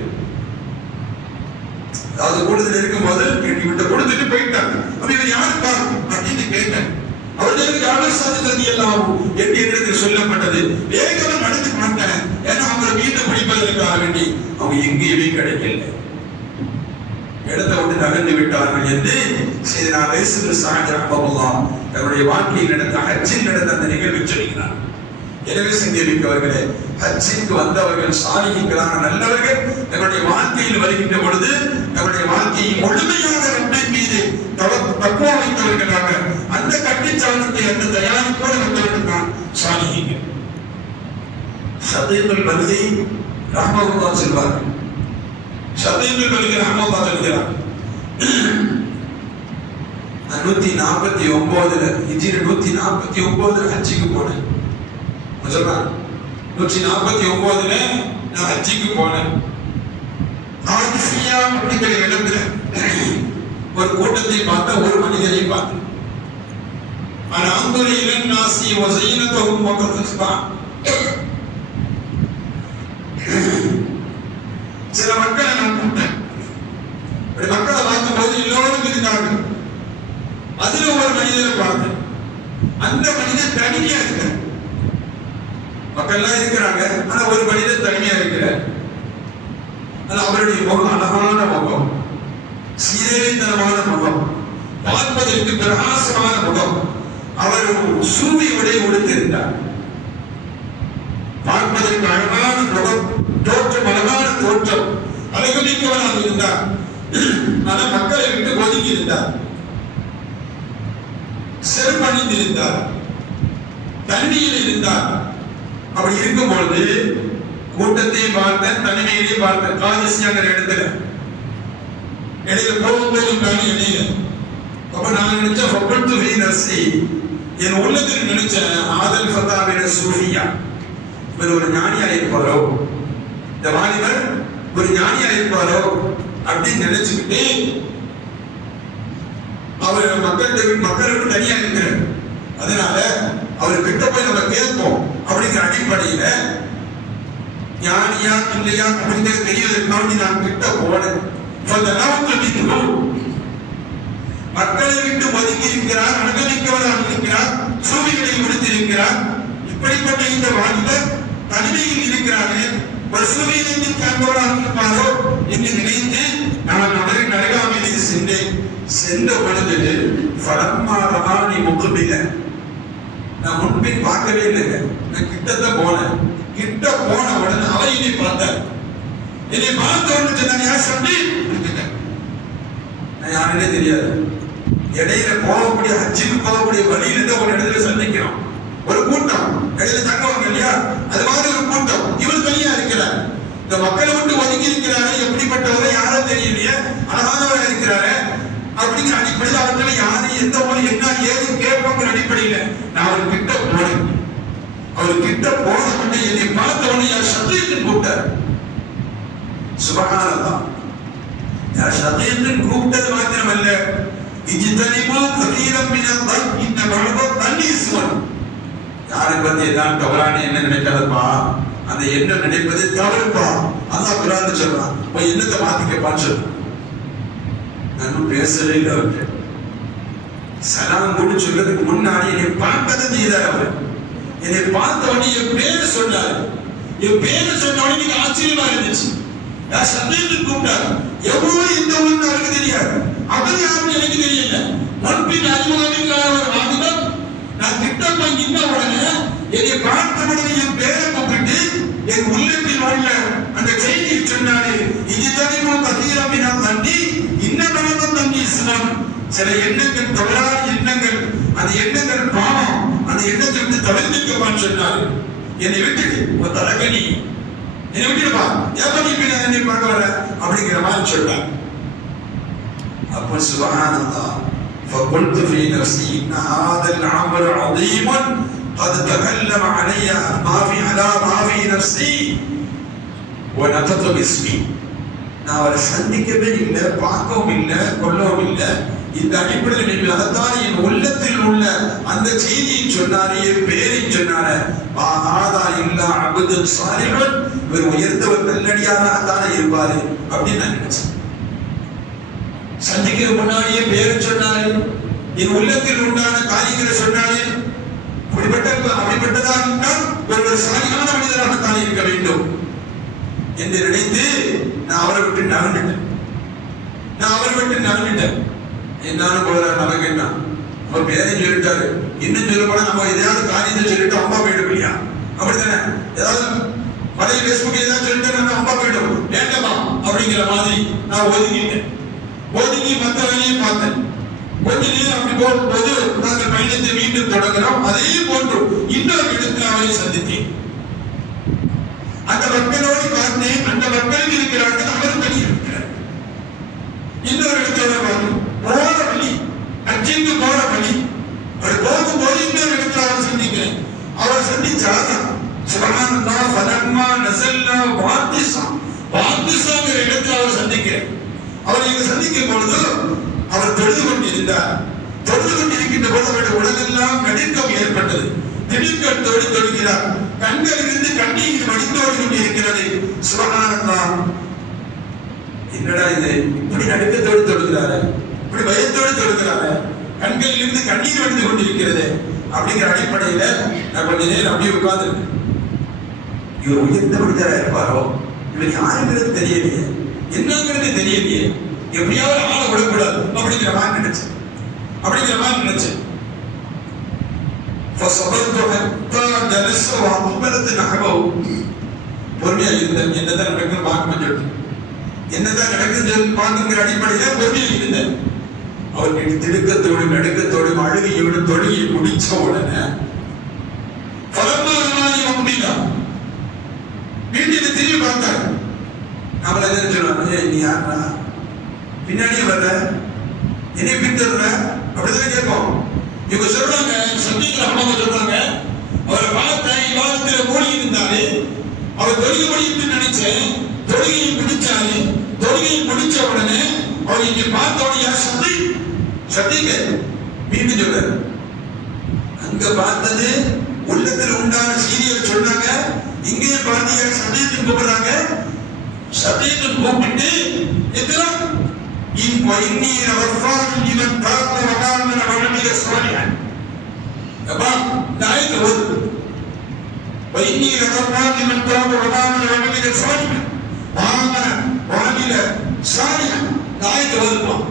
அதாவது கூட்டத்தில் இருக்கும் போது விட்டு கொடுத்துட்டு போயிட்டாங்க. அப்ப இவர் யாருப்பா அப்படின்னு கேட்டேன். அவர்களுக்கு ஜாஃபர் சாதிக் ரலியல்லாஹு அன்ஹு என்று என்னிடத்தில் சொல்லப்பட்டது. வேகமா நடந்து பார்த்தேன், ஏன்னா அவங்களை வீட்டை பிடிப்பதற்காக வேண்டி. அவங்க எங்கேயுமே கிடைக்கல. இடத்தை விட்டு நகர்ந்து விட்டார்கள் என்று சையதுனா லைஸ் இப்னு சஅத் ரஹ்மத்துல்லாஹ் தன்னுடைய வாழ்க்கையில் நடந்த ஹஜ்ஜில் நடந்த அந்த நிகழ்வை சொல்கிறார். எனவே சங்கேபிக்கவர்களே, ஹஜ்ஜிற்கு வந்தவர்கள் சாலிஹீன்களான நல்லவர்கள் தன்னுடைய வாழ்க்கையில் வருகின்ற பொழுது தன்னுடைய வாழ்க்கையை முழுமையாக ரப்பின் மீது தக்வா வைத்தவர்களாக அந்த கட்டிச்சாலத்தை அந்த தயாரிப்போடு வந்தவர்கள் தான் சாலிஹீன்கள். ஷதீகுல் பல்கி ரஹ்மத்துல்லாஹ் சொல்வார்கள். ஷதீகுல் பல்கி ரஹ்மத்துல்லாஹ் சொல்கிறார், 149 ஹிஜ்ரி 149 ஹஜ்ஜுக்கு போனேன். சொல்றான் 149 நான் ஹஜ்ஜுக்கு போனேன். ஆதிசியா அப்படிங்கிற இடத்துல ஒரு கூட்டத்தை பார்த்த, ஒரு மனிதரை பார்த்தேன். ஆனா அந்துரி இலன் நாசி வஸீனத்துஹும் வகத்ஸ்பா. சில மக்களை நான் பார்த்தேன். மக்களை பார்க்கும்போது எல்லோரும் இருந்தாங்க. அதுல ஒரு மனிதரை பார்த்தேன். அந்த மனிதன் தனிமையா இருக்கிறார். மக்கள்லாம் இருக்கிறாங்க, ஆனா ஒரு மனிதன் தனிமையா இருக்கிறார். அவருடைய முகம் அழகான முகம், சீரேவித்தனமான முகம், பார்ப்பதற்கு பிரகாசமான முகம். அவர் சூவி உடை உடுத்திருந்தார். பார்ப்பதற்கு அழகான முகம், தோற்றம் அழகான தோற்றம், அழகுமிக்கவராக இருந்தார். ஆனா மக்களை விட்டு ஒதுங்கி இருந்தார், செருப்பணிந்திருந்தார், தனிமையில் இருந்தார். அப்படி இருக்கும் பொழுது கூட்டத்தையும் பார்த்தேன், தனிமையிலையும் பார்த்தேன். காதிசியாங்கிற இடத்துல இடையில போகும்போது இடையில அப்ப நான் நினைச்சேன், ஃபகுல்து ஃபீ நஃப்ஸி, என் உள்ளத்தில் நினைச்சேன், ஆதல் ஃபதாவின சூஃபியா, இவர் ஒரு ஞானியா இருப்பாரோ, இந்த வாலிபர் ஒரு ஞானியா இருப்பாரோ அப்படின்னு நினைச்சுக்கிட்டு அவர் மக்களுக்கு தனியா இருக்கிறார். அதனால அவர் கிட்ட போய் நம்ம கேட்போம் அப்படிங்கிற அடிப்படையில ஞானியா இல்லையா அப்படிங்கிறது தெரியவதற்காண்டி நான் கிட்ட போனேன். மக்களை விட்டு ஒதுங்கி இருக்கிறார், அனுகமிக்கவராக இருக்கிறார், சூரியனை முடித்திருக்கிறார். இப்படிப்பட்ட இந்த வாலிபர் தனிமையில் இருக்கிறாரே, ஒரு சூரியனை காண்பவராக இருப்பாரோ என்று நினைத்து நான் அவரின் அருகாமையில் சென்றேன். சென்ற பொழுது ஃபலம்மாரமானி முக்பில, நான் முன்பின் பார்க்கவே இல்லைங்க, நான் கிட்டத்தான் போனேன். கிட்ட போன உடனே அவரை என்னை பார்த்தார். என்னை பார்த்த உடனே நான் யார் சொல்லி நான் யாருன்னே தெரியாது. இடையில போகக்கூடிய ஹஜ்ஜுக்கு போகக்கூடிய வழியில இருந்து ஒரு இடத்துல சந்திக்கிறோம். ஒரு கூட்டம் இடையில தங்குவாங்க இல்லையா, அது மாதிரி ஒரு கூட்டம். இவர் தனியா இருக்கிறார். இந்த மக்களை விட்டு ஒதுங்கி இருக்கிறாரு, எப்படிப்பட்டவரை யாரும் தெரியலையே, அழகானவராக இருக்கிறாரு அப்படிங்கிற அடிப்படையில் அவர்களை யாரும் எந்த ஒரு என்ன ஏது கேட்போங்கிற அடிப்படையில் நான் அவர் கிட்ட போனேன். அவர் கிட்ட போன உடனே என்னை பார்த்த உடனே யார் சத்தியத்தின் கூப்பிட்டார். சுபஹானல்லாஹ். யார் சத்தியத்தின் கூப்பிட்டது மாத்திரமல்ல, இஜ்தனிபு கதீரம் மினல் தைப் இன்ன பஅத தன்னிஸ்வன். யாரை பத்தி எல்லாம் தவறான என்ன நினைக்காதப்பா, அந்த என்ன நினைப்பது தவறுப்பா. அல்லாஹ் குர்ஆன்ல சொல்றான், போய் என்னத்தை மாத்திக்கப்பான்னு சொல்றான். நான் பேசவே இல்லை அவர்கிட்ட. சலாம் கூட சொல்றதுக்கு முன்னாடி என்னை பார்ப்பதை செய்தார். அவர் என்னை பார்த்த உடனே என் பேரு சொன்னார். என் பேரு சொன்ன உடனே எனக்கு ஆச்சரியமா இருந்துச்சு. யார் சந்தேகத்துக்கு கூப்பிட்டார். எவ்வளவு இந்த ஊர்னு அவருக்கு தெரியாது, அவர் யாருன்னு எனக்கு தெரியல. முன்பின் அறிமுகமில்லாத ஒரு ஆதினம். நான் திட்டம் நின்ற உடனே என்னை பார்த்த உடனே என் பேரை கூப்பிட்டு என் உள்ளத்தில் உள்ள அந்த செய்தியை சொன்னாரு. இதுதான் கதீரமினா தண்ணி இன்னும் தண்ணி இஸ்லாம். சில எண்ணங்கள் தவறான எண்ணங்கள், அந்த எண்ணங்கள் பாவம், அந்த எண்ணத்தை விட்டு தவிர்த்துக்கப்பான்னு சொன்னாரு. என்னை விட்டுட்டு ஒரு தரகனி என்னை விட்டுடுப்பா, ஏப்பா நீ என்னை பார்க்க வர அப்படிங்கிற மாதிரி சொல்றார். அப்போ சுப்ஹானல்லாஹ். فقلت في نفسي إن هذا العمل عظيم قد تكلم علي ما في نفسي ونطق باسمي. நான் அவரை சந்திக்கவே இல்லை, பார்க்கவும் இல்லை, கொல்லவும் இல்லை. இந்த அடிப்படையில் நீங்கள் அதைத்தான் என் உள்ளத்தில் உள்ள அந்த செய்தியை சொன்னாரே, பேரை சொன்னார. ஆதா இல்லா அபுது சாலிஹன், இவர் உயர்ந்தவர் நல்லடியாராகத்தானே இருப்பாரு அப்படின்னு நான் நினைச்சேன். சந்திக்கிற முன்னாடியே பேரை சொன்னாரு, என் உள்ளத்தில் உண்டான காரியங்களை சொன்னாரு. அப்படிப்பட்டதாக இருந்தால் ஒரு சாலிஹான மனிதராகத்தான் இருக்க வேண்டும் என்று நினைத்து நான் அவரை விட்டு நகர்ந்துட்டேன். என்னாலும் போற நமக்கு என்ன, அவர் பேரை சொல்லிட்டாரு. இன்னும் சொல்ல போனா நம்ம எதையாவது காரியத்தை சொல்லிட்டு அம்மா போயிடும் இல்லையா, அப்படித்தானே? ஏதாவது பழைய பேஸ்புக் ஏதாவது சொல்லிட்டு நம்ம அம்மா போயிடும் வேண்டாமா அப்படிங்கிற மாதிரி நான் ஒதுங்கி மற்ற வேலையை பார்த்தேன். கொஞ்ச நேரம் அப்படி போகும்போது நாங்கள் பயணத்தை மீண்டும் தொடங்குறோம். அதே போன்று இன்னொரு இடத்தில் அவரை சந்தித்தேன். அந்த மக்களோடு பார்த்தேன். அந்த மக்களுக்கு இருக்கிறார்கள், அவர் தனி இருக்கிறார். இன்னொரு இடத்தோட பார்த்தோம். போற வழி, அச்சிங்கு போற வழி, அவர் போகும்போது இன்னொரு இடத்துல அவர் சந்திக்கிறேன். அவர் சந்திச்சாதான் சுப்ஹானல்லாஹ். ஃபலம்மா நஸல்னா வாத்திஸாங்கிற இடத்துல அவர் சந்திக்கிறேன். அவர் இங்க சந்திக்கும் பொழுது அவர் தொழுது கொண்டிருந்தார். தொழுது கொண்டிருக்கின்ற போது அவருடைய உடலெல்லாம் நடுக்கம் ஏற்பட்டது. திடுக்கல் தொழுகிறார். கண்களிலிருந்து கண்ணீர் வடிந்தோடி கொண்டிருக்கிறது. சுப்ஹானல்லாஹ். என்னடா இது, இப்படி நடுக்கத்தோடு தொழுகிறாரு, இப்படி பயத்தோடு தொழுகிறாரு, கண்களிலிருந்து கண்ணீர் வடிந்து கொண்டிருக்கிறது அப்படிங்கிற அடிப்படையில நான் கொஞ்ச நேரம் அப்படியே உட்கார்ந்துருக்கேன். இவர் உயர்ந்த மனிதராக இருப்பாரோ, இவர் யாருங்கிறது தெரியலையே, என்னங்கிறது தெரியலையே, எப்படியாவது ஆளை விடக்கூடாது அப்படிங்கிற மாதிரி நினைச்சேன். பொறுமையா இருந்தேன். என்னதான் நடக்குன்னு பார்க்குங்கிற அடிப்படையில பொறுமையா இருந்தேன். அவருக்கு திடுக்கத்தோடு நடுக்கத்தோடு அழுகையோடு தொழுகி முடிச்ச உடனே வீட்டில் திரும்பி பார்த்தாரு. அவளை என்ன சொல்லுவாங்க, நீ யாரா பின்னாடியே வர்ற, என்னை பின்தொடர்ற அப்படிதான் கேட்போம். இவங்க சொல்றாங்க, சந்திக்கிற அம்மா சொல்றாங்க, அவரை பார்த்தேன், விவாதத்தில் மூழ்கி இருந்தாரு, அவர் தொழுகை முடியும்னு நினைச்சேன். தொழுகையை பிடிச்சாரு. தொழுகையை முடிச்ச உடனே அவர் இங்க பார்த்த உடனே சத்திங்க மீண்டும் சொல்றாரு. அங்க பார்த்தது உள்ளத்தில் உண்டான செய்தியை சொன்னாங்க. இங்கேயே பார்த்து சத்தியத்தை கூப்பிடுறாங்க. சத்தியத்தை கூப்பிட்டு எத்தனை இன்னீர் அவர்தான் இவன் தாக்க வகாமன வழமிக சோழியன் அப்பா தாய்க்கு ஒரு இன்னீர் அவர்தான் இவன் தாக்க வகாமன வழமிக சோழியன் வாமன வாமில சாலியன் தாய்க்கு வருவான்.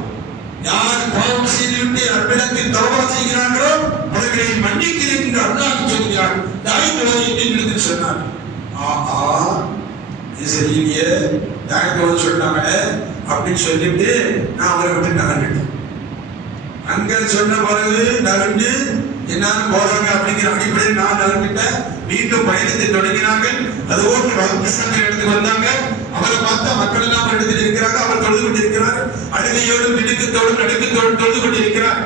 யார் பாவம் செய்துவிட்டு அவ்விடத்தில் தவறா செய்கிறார்களோ அவர்களை மன்னிக்கிறேன் என்று அல்லாஹ் சொல்கிறார். தாய்க்கு வருவான் என்று சொன்னார். ஆஹா, இது சரியில்லையே, தாய்க்கு வந்து சொன்னாங்க அப்படின்னு சொல்லிட்டு நான் அவரை விட்டு நகர்ந்துட்டேன். அங்க சொன்ன பிறகு நகர்ந்து என்னாலும் போறாங்க அப்படிங்கிற அடிப்படையில் நான் அவர்கிட்ட மீண்டும் பயணத்தை தொடங்கினார்கள். அதுபோன்று கிருஷ்ணன் இடத்துக்கு வந்தாங்க. அவரை பார்த்தா மக்கள் எல்லாம் இடத்தில் இருக்கிறாங்க. அவர் தொழுது கொண்டிருக்கிறார். அழுகையோடும் திடுக்கத்தோடும் நடுக்கத்தோடும் தொழுது கொண்டிருக்கிறார்.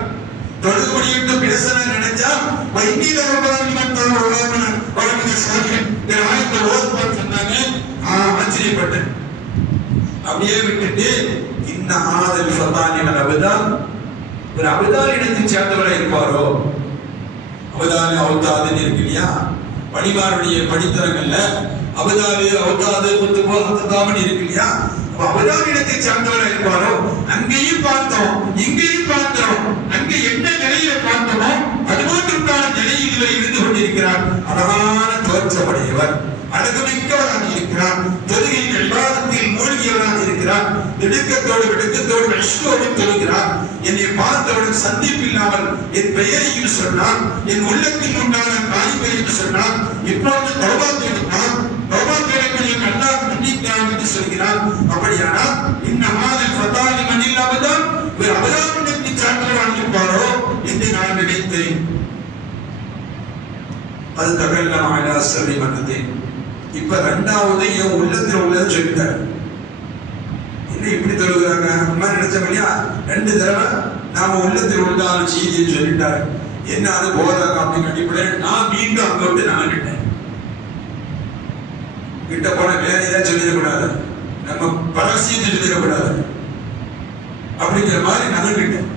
தொழுது கொண்டிட்டு பேசலாம் நினைச்சா இந்தியில சொன்னாங்க. ஆச்சரியப்பட்டேன். அப்படியே விட்டுட்டு இந்த ஆதல் ஃபதானிவன் அபுதான் ஒரு அபுதால் இனத்தை சேர்ந்தவரை இருப்பாரோ. அபுதாலு அவுதாதுன்னு இருக்கு இல்லையா, வழிமாருடைய படித்தரங்கள்ல அபுதாலு அவுதாது குத்துபோ அத்ததாமன் இருக்கு இல்லையா. அபுதால் இனத்தை சேர்ந்தவரை இருப்பாரோ. அங்கேயும் பார்த்தோம், இங்கேயும் பார்த்தோம். அங்கே என்ன நிலையில பார்த்தோமோ அதுபோன்றுக்கான நிலையில இருந்து கொண்டிருக்கிறார். அழகான தோற்றமுடையவர், அழகுமிக்கவராக இருக்கிறார். தொழுகையில் விவாதத்தில் மூழ்கியவராக இருக்கிறார். திடுக்கத்தோடு விடுக்கத்தோடு விஷ்ணுவோடு தொழுகிறார். என்னை பார்த்தவுடன் சந்திப்பு இல்லாமல் என் பெயரையும் சொன்னார். என் உள்ளத்தில் உண்டான காரியங்களையும் சொன்னார். இப்பொழுது தௌபா தேடுகிறார். தௌபா தேடக்கூடிய அல்லாஹ் மன்னிக்கிறான் என்று சொல்கிறார். அப்படியானால் இந்த மாதிரி ஃபதாலி மனில் அபதான் ஒரு அபதானத்தை சார்ந்தவராக இருப்பாரோ என்று நான் நினைத்தேன். அது தகல்லம் அலா சரி மனதே. இப்ப ரெண்டாவது என் உள்ளத்தில் உள்ளது சொல்லிட்டார். என்ன இப்படி தொழுகிறாங்க அம்மா நினைச்சோம் இல்லையா. 2 தடவை நாம உள்ளத்தில் உள்ளான செய்தியை சொல்லிட்டாரு. என்ன அது போறாங்க அப்படின்னு அடிப்படையில் நான் மீண்டும் அங்க விட்டு நகர்கிட்டேன். கிட்ட போன வேற ஏதாவது சொல்லிடக்கூடாது, நம்ம பரசியத்தை சொல்லிடக்கூடாது அப்படிங்கிற மாதிரி நகர்கிட்டேன்.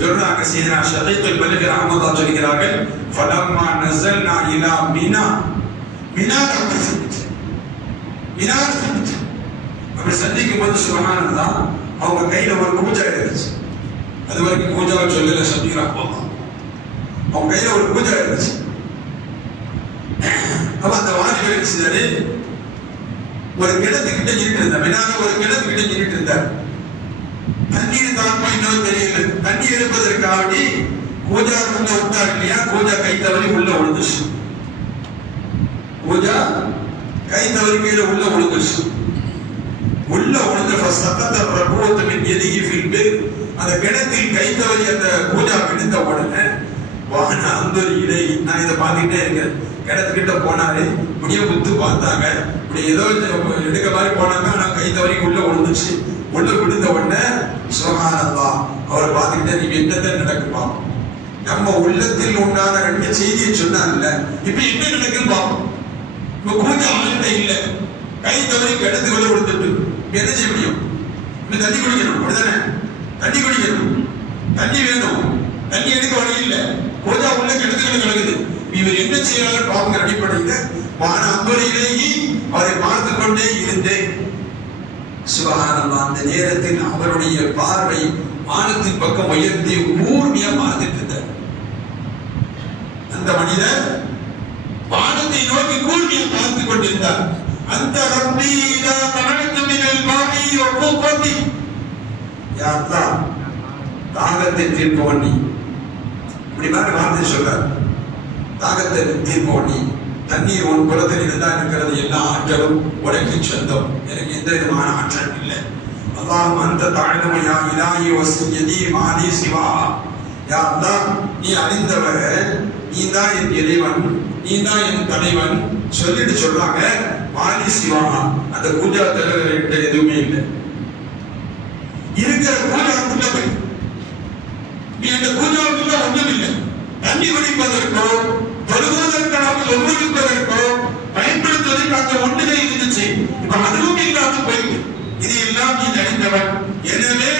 சொல்றாங்க சீனா ஷதைத்துல் மலிக் ரஹ்மத்துல்லாஹி சொல்கிறார்கள். ஃபலம்மா நஸல்னா இலா மினா மினா மினா அப்படி சந்திக்கும் போது சுபஹானல்லாஹ் அவங்க கையில ஒரு கூஜா இருந்துச்சு. அது வரைக்கும் கூஜாவை சொல்லல சந்திக்கிறாங்க. அவங்க கையில ஒரு கூஜா இருந்துச்சு. அப்ப அந்த வாலிபர் இருந்துச்சு ஒரு கிணத்துக்கிட்ட நின்றுட்டு இருந்தார். வினால ஒரு கிணத்துக்கிட்ட நின்றுட்டு இருந்தார். தண்ணீர் தாழ்மா இன்னும் தெரியல. தண்ணி எடுப்பதற்காக கூஜா உள்ள விட்டார் இல்லையா. கூஜா கை தவறி உள்ள விழுந்துச்சு. கூஜா கை தவறி மேல உள்ள விழுந்துச்சு. உள்ள உழுந்த அந்த கிணத்தில் கை தவறி அந்த கூஜா விழுந்த உடனே வான அந்தொரு இலை. நான் இதை பார்த்துக்கிட்டே இருக்கேன். கிணத்துக்கிட்ட போனாரு. முடிய குத்து பார்த்தாங்க. இப்படி ஏதோ எடுக்க மாதிரி போனாங்க. ஆனா கை தவறி உள்ள விழுந்துச்சு. உள்ள விழுந்த உடனே சுபஹானல்லாஹ் அவரை பார்த்துக்கிட்டே நீங்க என்னதான் நடக்குமா. நம்ம உள்ளத்தில் உண்டான 2 செய்தியை சொன்னாங்கல்ல. இப்ப என்ன நடக்குன்னு பார்ப்போம். இப்ப கூஜா ஆள்கிட்ட இல்ல, கை தவறி கிணத்துக்குள்ள விழுந்துட்டு என்ன செய்ய முடியும். இப்ப தண்ணி குடிக்கணும், அப்படிதானே. தண்ணி குடிக்கணும், தண்ணி வேணும், தண்ணி எடுக்க வழி இல்லை. கூஜா உள்ள கிணத்துக்குள்ள கிடக்குது. இவர் என்ன செய்யறாரு பாவங்க அடிப்படையில் வான அம்பரியிலேயே அவரை பார்த்து கொண்டே இருந்தேன். சுபஹானல்லாஹ் அந்த நேரத்தில் அவருடைய பார்வை வானத்தின் பக்கம் உயர்த்தி கூர்மையா பார்த்துட்டு இருந்தார். அந்த மனிதர் வானத்தை நோக்கி கூர்மையா பார்த்து கொண்டிருந்தார். அந்த ரப்பீதா தனக்கு மினல் மாஹி வகுபதி. யா அல்லாஹ் தாகத்தை தீர்ப்பவன் நீ. இப்படி மாதிரி வார்த்தை சொல்றார். தாகத்தை தீர்ப்பவன் நீ. தண்ணீர் உன் புறத்தில் இருந்தா இருக்கிறது எல்லா ஆற்றலும் உனக்கு சொந்தம். எனக்கு எந்த விதமான ஆற்றல் இல்லை. அல்லாஹ் அந்த தாழ்மை யா இலாஹி வஸய்யதி மாலி சிவா. யா அல்லாஹ் நீ அறிந்தவர், நீ தான் என் இறைவன், நீ தான் என் தலைவன் சொல்லிட்டு சொல்றாங்க. மாலி சிவா அந்த பூஜா தலைவர்கிட்ட எதுவுமே இல்லை. இருக்கிற பூஜாவுக்குள்ள போய் நீ அந்த பூஜாவுக்குள்ள ஒன்றும் இல்லை. தண்ணி குடிப்பதற்கோ தொழுவதற்காக ஒவ்வொருப்பதற்கோ பயன்படுத்துவதற்கு அந்த ஒன்றுமே இருந்துச்சு. இப்ப அதுவும் இல்லாம போயிட்டு இது எல்லாம் நீ அறிந்தவன். எனவே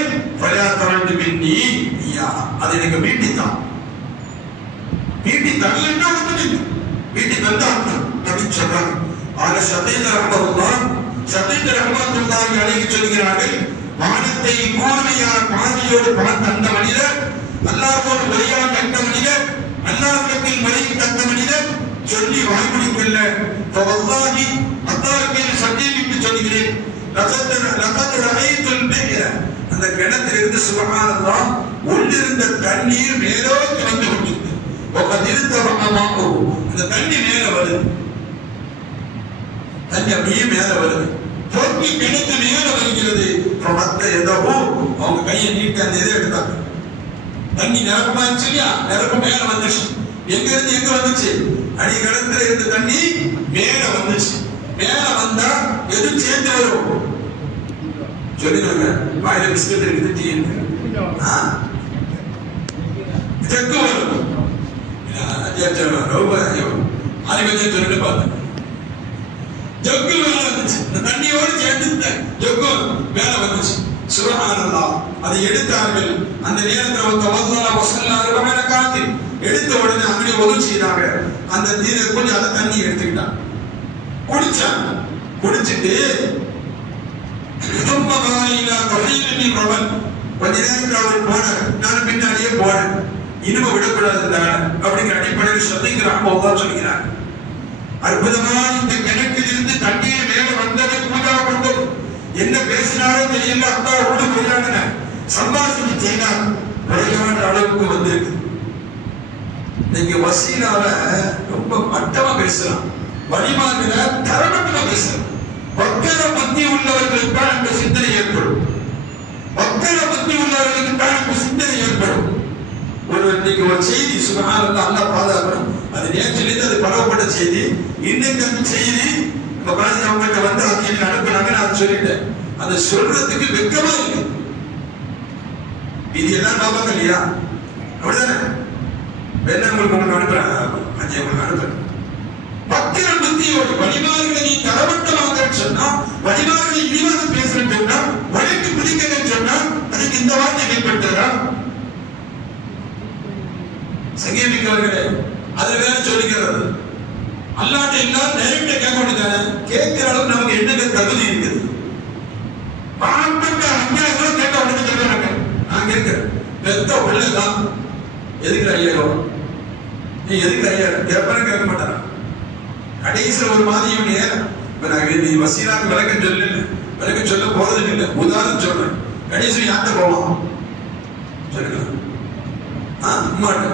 பழையாத்தவன் நீ அது எனக்கு மீட்டித்தான். மீட்டி தரலன்னா ஒன்றும் இல்லை. மீட்டி தந்தான் அப்படின்னு சொல்றாங்க. ஆக ஷதீத் ரஹ்மத்துல்லாஹி அலைஹி சொல்கிறார்கள். வானத்தை கூர்மையான பாதையோடு பார்த்த அந்த மனிதர், அல்லாஹ்வோடு வழியாக கண்ட மனிதர், அல்லாஹ்விடத்தில் மறைவு தந்த மனிதர் சொல்லி வாய்மொழிக்கல்ல. வல்லாஹி அல்லாஹ்வுக்கு சத்தியமிட்டு சொல்கிறேன். லகத் ரஅய்துல் பிஹ்ர அந்த கிணத்திலிருந்து சுப்ஹானல்லாஹ் உள்ளிருந்த தண்ணீர் மேலோக்கி வந்து கொண்டிருந்தது. வகதிர்தவமாஹு அந்த தண்ணி மேல வருது. தண்ணி அப்படியே மேல வருது. பொறுக்கி கிணத்து மேல வருகிறது. மத்த எதோ அவங்க கையை நீட்டி அந்த இதை எடுத்தாங்க. தண்ணி நிரப்பமாச்சு இல்லையா? நிரப்ப மேல வந்துச்சு. எங்க இருந்து எங்க வந்துச்சு? அடிகளத்துல இருந்த தண்ணி மேல வந்துச்சு. மேல வந்தா எது சேர்ந்து வரும்? சொல்லுங்க. வாயில பிஸ்கட் இருக்குது, டீ இருக்கு, ஜக்கு வரும். அதை கொஞ்சம் சொல்லிட்டு பார்த்தேன். ஜக்கு மேல வந்துச்சு. இந்த தண்ணியோடு சேர்ந்து ஜக்கு மேல வந்துச்சு. சுப்ஹானல்லாஹ். அதை எடுத்தார்கள். அந்த நேரத்தில் காத்து எடுத்த உடனே அங்கே உதவி செய்தாங்க. அந்த தீரை கொஞ்சம் அந்த தண்ணி எடுத்துக்கிட்டான், குடிச்சான். குடிச்சிட்டு கொஞ்ச நேரத்தில் அவர் போனார். நான் பின்னாடியே போனேன். இனிமே விடக்கூடாது அப்படிங்கிற அடிப்படையில் சொல்லிக்கிறான் சொல்லிக்கிறார். அற்புதமான இந்த கிணற்றிலிருந்து தண்ணீர் மேல வந்தது, பூஜா பண்ணது. என்ன பேசினாலும் தெரியல. அப்பா உள்ள போயிடாங்க, சம்பாஷணை செய்தார். குறையான அளவுக்கு வந்திருக்கு. நீங்க வசீலால ரொம்ப மட்டமா பேசலாம், வழிமாறுல தரமட்டமா பேசலாம். பக்தரை பத்தி உள்ளவர்களுக்கு தான் அந்த சிந்தனை ஏற்படும். பக்தரை பத்தி உள்ளவர்களுக்கு தான் அந்த சிந்தனை ஏற்படும். இன்னைக்கு ஒரு செய்தி சுப்ஹானல்லாஹ், அல்லாஹ் பாதுகாக்கணும். அது நேற்றிலிருந்து அது பரவப்பட்ட செய்தி. இன்னைக்கு அந்த செய்தி அவங்கள்ட்ட வந்து அது என்ன அனுப்புனாங்க, நான் சொல்லிட்டேன். அதை சொல்றதுக்கு வெக்கமா இருக்கு. இது எல்லாம் பார்ப்பாங்க இல்லையா? அப்படிதானே? வேணா உங்களுக்கு அனுப்புறேன், உங்களுக்கு அனுப்புறேன். பக்திர புத்தியோடு வழிமாறுகளை நீ தரமட்டமாகன்னு சொன்னா, வழிமாறுகளை இழிவாக பேசுறேன்னு சொன்னா, வழக்கு பிடிக்கிறேன்னு சொன்னா, அதுக்கு இந்த வார்த்தை மேம்படுத்துறா? சங்கீபிக்கவர்களே, அது வேற சொல்லிக்கிறது. அல்லாட்ட எல்லாரும் டைரக்டா கேட்க வேண்டியதானே? கேட்கிற அளவுக்கு நமக்கு என்னங்க தகுதி இருக்குது? பாப்பட்ட அஞ்சாயிரம் கேட்க வேண்டியது சொல்றாங்க. நான் கேட்கிறேன், பெத்த உள்ளதான் எதுக்கு ஐயாயிரம்? நீ எதுக்கு ஐயாயிரம் கேட்பான்னு கேட்க மாட்டாரா? கடைசியில் ஒரு மாதிரி இப்ப நான் நீ வசீலாக்கு விளக்கம் சொல்லல, விளக்கம் சொல்ல போறது இல்லை. உதாரணம் சொல்றேன். கடைசியில் யார்கிட்ட போவான் சொல்லுங்க? அம்மாட்ட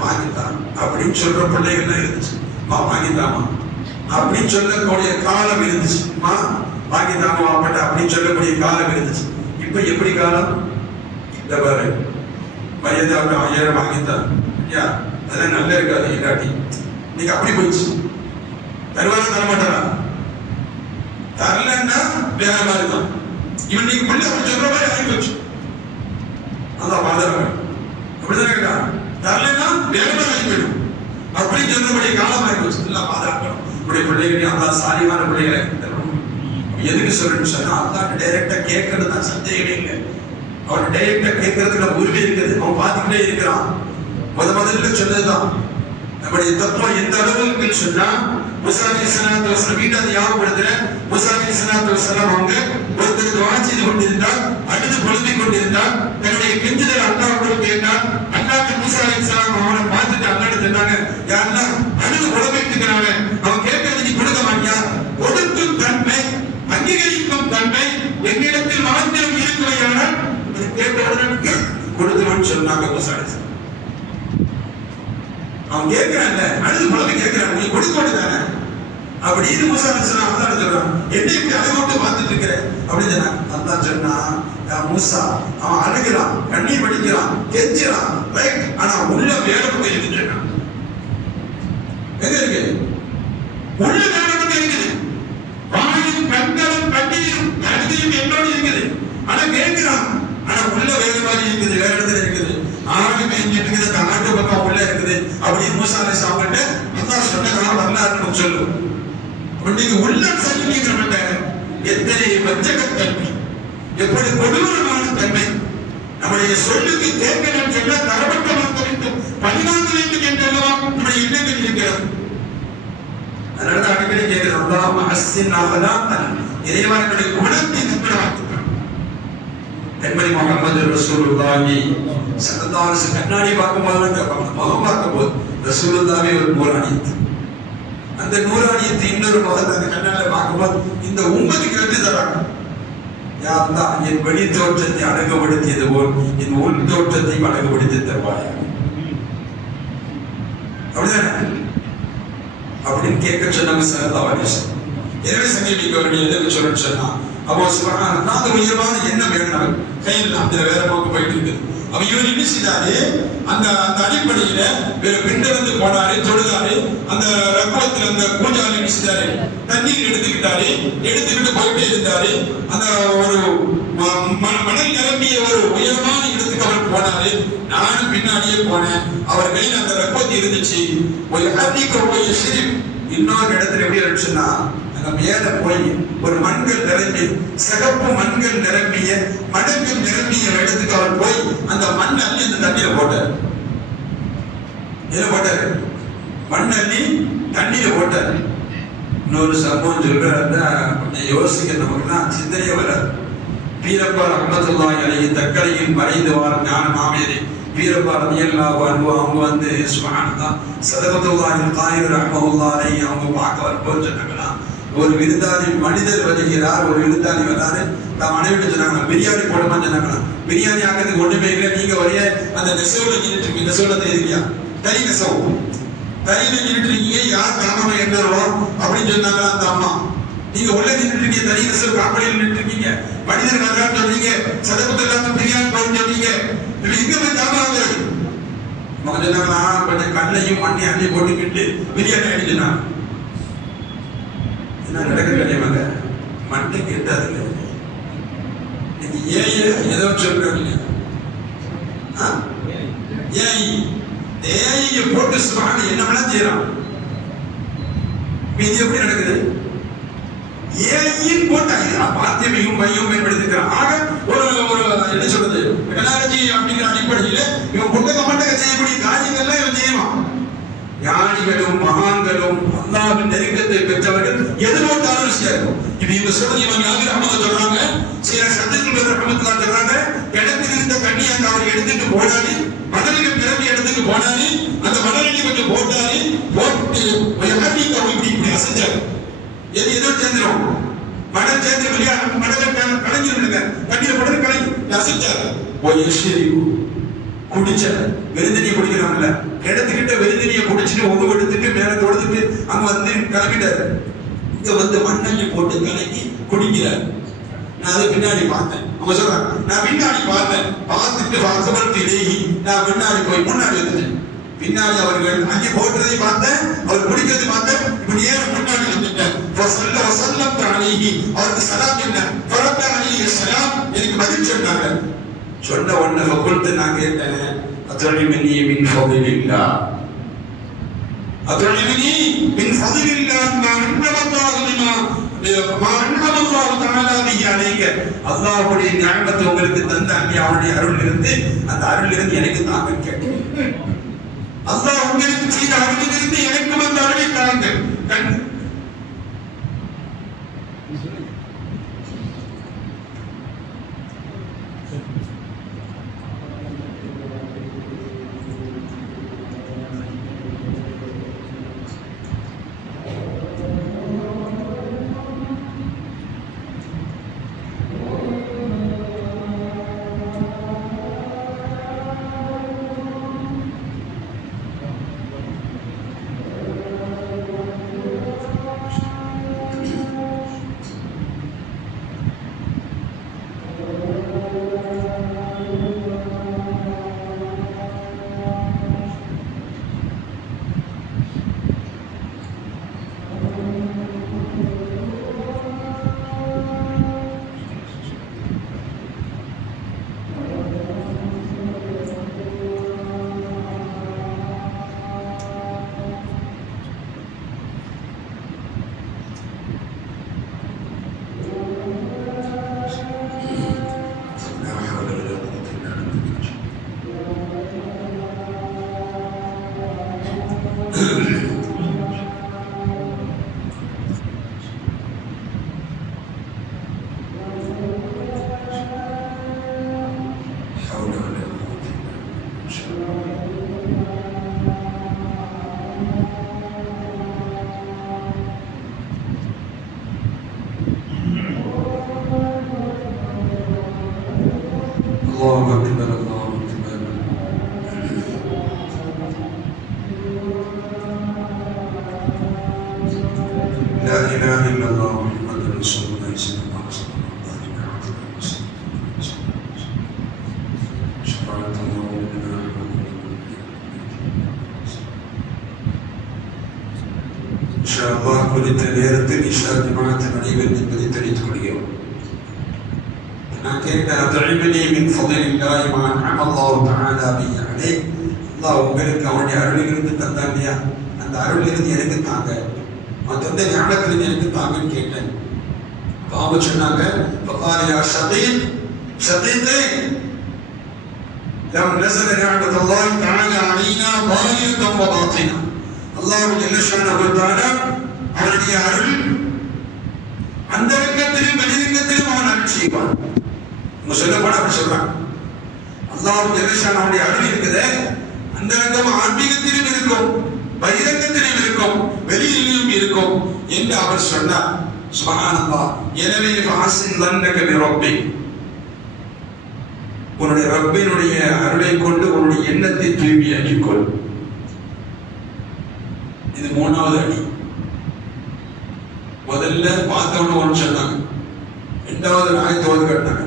வாங்கித்தான் அப்படின்னு சொல்ற பிள்ளைகள்லாம் இருந்துச்சு. வாங்கித்தாமா அப்படின்னு சொல்லக்கூடிய காலம் இருந்துச்சு. வாங்கித்தாமா வாப்பட்ட அப்படின்னு சொல்லக்கூடிய காலம் இருந்துச்சு. இப்ப எப்படி காலம்? இந்த பாரு, மரியாதை 1000 வாங்கித்தான், அதெல்லாம் நல்லா இருக்காது. இல்லாட்டி நீங்க அப்படி போயிடுச்சு. தருவாரா தரமாட்டாரா? தரலன்னா வேற மாதிரி தான். இவன் நீங்க பிள்ளை அப்படி சொல்ற மாதிரி ஆகி போச்சு. அதான் பாதகம். அப்படிதான் கேட்டா தரலன்னா வேற மாதிரி ஆகி போயிடும். அப்படி சொல்றபடி காலமாகி போச்சு. எல்லாம் பாதுகாக்கணும். இப்படி பிள்ளைகள் அதான் சாலிமான பிள்ளைகளை எதுக்கு சொல்றேன்னு சொன்னா, அதான் டைரக்டா கேட்கறது தான், சந்தேகமே இல்லை. அவன் டைரக்டா கேட்கறதுக்கு உரிமை இருக்குது. அவன் பார்த்துக்கிட்டே இருக்கிறான். முதல்ல சொன்னதுதான் நம்முடைய தத்துவம் எந்த அளவுக்கு சொன்னா, மூசா அலைஹிஸ்ஸலாத்து வஸலாம் வீட்டை ஞாபகப்படுத்துற. மூசா அலைஹிஸ்ஸலாத்து வஸலாம் அவங்க ஒருத்தர் துஆ செய்து கொண்டிருந்தார், அடுத்து பொழுதிக் கொண்டிருந்தார். தன்னுடைய கெஞ்சுதல் அல்லாஹ்விடம் கேட்டார். அல்லாஹ் மூசா அலைஹிஸ்ஸலாம் அவனை பார்த்துட்டு அல்லாஹ்ட்ட சொன்னாங்க, யா அல்லாஹ், அடுத்து பொழுதிக்கிறாங்க, அவன் கேட்கறதுக்கு கொடுக்க மாட்டியா? கொடுக்கும் தன்மை, அங்கீகரிக்கும் தன்மை என்னிடத்தில் மாத்திரம் இருக்கிறையானால் கேட்டவுடன் கொடுத்துருன்னு சொன்னாங்க மூசா அலைஹிஸ்ஸலாம். அவன் கேட்கிறான்ல, அடுத்து புலமை கேட்கிறான், நீ கொடுக்கோடு தானே அப்படின்னு மூசா அலைஹிஸ்ஸலாம் அல்லாஹ் சொல்றான். என்ன இப்படி அழகோட்டு பார்த்துட்டு இருக்கிற அப்படின்னு சொன்னாங்க. அல்லாஹ் சொன்னா, மூசா அவன் அழுகிறான், கண்ணீர் வடிக்கிறான், கெஞ்சுறான், ரைட், ஆனா உள்ள வேற பக்கம் இருக்குன்னு. எங்க இருக்கு? உள்ள வேற பக்கம் இருக்குது. வாயும் கண்களும் கண்ணீரும் கருதியும் என்னோடு இருக்குது. ஆனா கேட்கிறான், ஆனா உள்ள வேற மாதிரி இருக்குது, வேற இடத்துல இருக்குது. ஆடு மேய்ஞ்சிட்டு இருக்குது, ஆட்டு பக்கம் உள்ள இருக்குது அப்படின்னு மூசா அலைஹிஸ்ஸலாம் கிட்ட அல்லாஹ் சொன்னதெல்லாம் வரலாறு நமக்கு சொல்லும். நீங்க உள்ள சொல்லிக்கிற எத்தனை வஞ்சகத்தன்மை, எப்படி கொடூரமான தன்மை. நம்முடைய சொல்லுக்கு கேட்கணும் சொன்னா தரப்பட்ட மக்களுக்கு 14 வேண்டும் என்றெல்லாம் நம்முடைய எண்ணங்கள் இருக்கிறது. அதனால அடிக்கடி கேட்கிறோம், அல்லாஹ் அஹ்ஸின் அஹ்லாகனா, இறைவனுடைய குணத்தை நிற்பனாக்குகிறான். கண்மணி முஹம்மது ரசூலுல்லாஹி ஸல்லல்லாஹு அலைஹி வஸல்லம் கண்ணாடி பார்க்கும்போது, முகம் பார்க்கும்போது ரசூலுல்லாஹி ஒரு நூறானியத். அந்த நூறானியத்தை இன்னொரு முகத்தை அந்த கண்ணாடியில் பார்க்கும்போது இந்த உம்மத்துக்கு வெற்றி தராங்க. யா அல்லாஹ், என் வெளி தோற்றத்தை அழகுபடுத்தியது போல் என் உள் தோற்றத்தை அழகுபடுத்தி தருவாயா? அப்படிதானே? அப்படின்னு கேட்க சொன்னாங்க ஸல்லல்லாஹு அலைஹி வஸல்லம். எனவே சங்கீபிக்கவர்கள் எதுக்கு சொல்ல சொன்னா அப்போ சுபஹானல்லாஹ் அந்த உயர்வான எண்ணம் வேணும். கையில் அந்த வேற போக்கு போயிட்டு இருக்குது. அப்ப இவர் என்ன செய்தாரு, அந்த அடிப்படையில பெண்டு வந்து போனாரு, தொழுதாரு, அந்த ரக்குவத்தில் அந்த பூஜாவில் என்ன செய்தாரு, தண்ணீர் எடுத்துக்கிட்டாரு, எடுத்துக்கிட்டு போயிட்டே இருந்தாரு. அந்த ஒரு மணல் நிரம்பிய ஒரு உயரமான இடத்துக்கு அவர் போனாரு. நானும் பின்னாடியே போனேன். அவர் கையில் அந்த ரக்குவத்தி இருந்துச்சு. ஒரு அதிக சிறு இன்னொரு இடத்துல எப்படி இருந்துச்சுன்னா, மேல போய் ஒரு மண்கள் நிரம்பி சிகப்பு மண்கள் நிரம்பிய மடங்கள் நிரம்பிய இடத்துக்கு அவர் போய் அந்த மண் அள்ளி இந்த தண்ணியில போட்டார். போட்டாரு மண் அள்ளி தண்ணியில போட்டார். இன்னொரு சம்பவம் சொல்றாருன்னா கொஞ்சம் யோசிக்க நமக்குலாம் சிந்தனையே வராது. வீரப்பா ரஹ்மத்துல்லாஹி அலைஹி தக்கலையில் மறைந்து வார ஞான மாமேரி வீரப்பா ரலியல்லாஹு அன்ஹு அவங்க வந்து சுப்ஹானல்லாஹ் சதகத்துல்லாஹி காயிர் ரஹ்மத்துல்லாஹி அலைஹி அவங்க பார்க்க வரும்போது சொன்னாங்களா, ஒரு விருந்தாளி மனிதர் வருகிறார், ஒரு விருந்தாளி வராரு, மனைவிட்டு சொன்னாங்க பிரியாணி போடுமா சொன்னாங்களா. பிரியாணி ஆகிறதுக்கு ஒண்ணுமே இல்லை, நீங்க வரைய அந்த நெசவுல நின்றுட்டு இருக்கீங்க. நெசவுல தெரியுதுயா, தறி நெசவு, தறியில நின்றுட்டு இருக்கீங்க, யார் காரணமா என்னறோம் அப்படின்னு சொன்னாங்களா அந்த அம்மா. நீங்க உள்ள நின்றுட்டு இருக்கீங்க, தறி நெசவு காப்படியில் நின்றுட்டு இருக்கீங்க, மனிதர் வர்றான்னு சொல்றீங்க, சதபுத்தெல்லாம் பிரியாணி போடுன்னு சொல்றீங்க, எங்க போய் காரணம் சொன்னாங்களா. கொஞ்சம் கண்ணையும் மண்ணையும் அள்ளி போட்டுக்கிட்டு பிரியாணி அடிச்சுனா நடக்க கிடையாது. மண்டை கேட்டாதுங்க. ஏதோ சொல்றீங்க போட்டு சுபாங்க என்ன வேணா செய்யறான். இது எப்படி நடக்குது? ஏன் போட்டாங்க பாத்தியமையும் மையம் பயன்படுத்திக்கிறான். ஆக ஒரு என்ன சொல்றது டெக்னாலஜி அப்படிங்கிற அடிப்படையில் இவன் புத்தக மண்டக செய்யக்கூடிய காரியங்கள்லாம் இவன் செய்வான். ஞானிகளும் மகான்களும் அல்லாஹ்வின் நெருக்கத்தை பெற்றவர்கள் எதிர்பார்த்தாலும் விஷயம். இது இவங்க சொல்றது இவங்க யாரு அமத சொல்றாங்க, சில சட்டத்தில் ரஹ்மத்துல்லாஹி சொல்றாங்க, கிணத்தில் இருந்த தண்ணி அங்க அவர் எடுத்துட்டு போனாரு, மணலுக்கு பிறகு இடத்துக்கு போனாரு, அந்த மணலடி கொஞ்சம் போட்டாரு, போட்டு இப்படி அசைஞ்சாரு. ஏதோ சேர்ந்துடும் மணல் சேர்ந்து வெளியா மணலை கலைஞ்சிருங்க, தண்ணியில போட்டு கலைஞ்சு அசைச்சாரு. குடிச்ச வெறுந்தனியை குடிக்கிறாங்கல்ல, கிடத்துக்கிட்ட வெறுந்தனியை குடிச்சிட்டு ஒன்று எடுத்துட்டு மேல கொடுத்துட்டு அங்க வந்து கிளம்பிட்டாரு. இங்க வந்து மண்ணள்ளி போட்டு கலக்கி குடிக்கிறார். நான் அதை பின்னாடி பார்த்தேன். அவங்க சொல்றாங்க நான் பின்னாடி பார்த்தேன், பார்த்துட்டு வாசவருக்கு இடையே நான் பின்னாடி போய் முன்னாடி வந்துட்டேன். பின்னாடி அவர்கள் அங்கே போட்டதை பார்த்தேன், அவர் குடிக்கிறது பார்த்தேன், இப்படி ஏன் முன்னாடி வந்துட்டேன். அவருக்கு சலாம் என்ன எனக்கு பதில் சொன்னாங்க. சொன்ன உடனே கொடுத்து நான் கேட்டேன், அத்தொழிமினி மின் ஃபதிலில்லா, அத்தொழிமினி மின் ஃபதிலில்லா அல்லாஹ்வுடைய நியமத்தை உங்களுக்கு தந்த அவருடைய அருள் இருந்து அந்த அருள் இருந்து எனக்கு தாங்க கேட்டேன். அல்லாஹ் உங்களுக்கு செய்த அருள் இருந்து எனக்கு வந்த அருளை தாங்க. الله أكبر الله أكبر لا إله إلا الله இஷா ஜமாஅத் நடைபெறும் என்பதை தெரிவித்துக் கொள்கிறோம். நான் கேட்டேன், அத்இபனி மின் ஃபضலில்லாஹி மா அன்அம அல்லாஹு தஆலா பிஹி அலைஹ். அல்லாஹ் உங்களுக்கு அவனுடைய அருளிலிருந்து தந்தான் இல்லையா, அந்த அருளிலிருந்து எனக்கு தாங்க, மற்ற ஞானத்திலிருந்து எனக்கு தாங்கன்னு கேட்டேன். அவங்க சொன்னாங்க, فقال يا شقيق شقيقي لم نزل نعمة الله تعالى علينا ظاهرة وباطنة. الله جل شأنه وتعالى அவனுடைய அருள் அந்த ரங்கத்திலும் வெளிரங்கத்திலும் அவன் அருள் செய்வான். சொல்லப்போனா அப்படி சொல்றாங்க, அல்லாஹ் ஜல்ல ஷானுடைய அருள் இருக்குது, அந்த ரங்கம் ஆன்மீகத்திலும் இருக்கும், பகிரங்கத்திலும் இருக்கும், வெளியிலும் இருக்கும் என்று அவர் சொன்னார். சுப்ஹானல்லாஹ். எனவே ஃபஹஸின் லன்னக பிரப்பிக், உன்னுடைய ரப்பினுடைய அருளை கொண்டு உன்னுடைய எண்ணத்தை தூய்மையாக்கிக் கொள். இது மூணாவது அடி. முதல்ல பார்த்தவன ஒன்று சொன்னாங்க, இரண்டாவது ஆயத்தை ஓது காட்டினாங்க.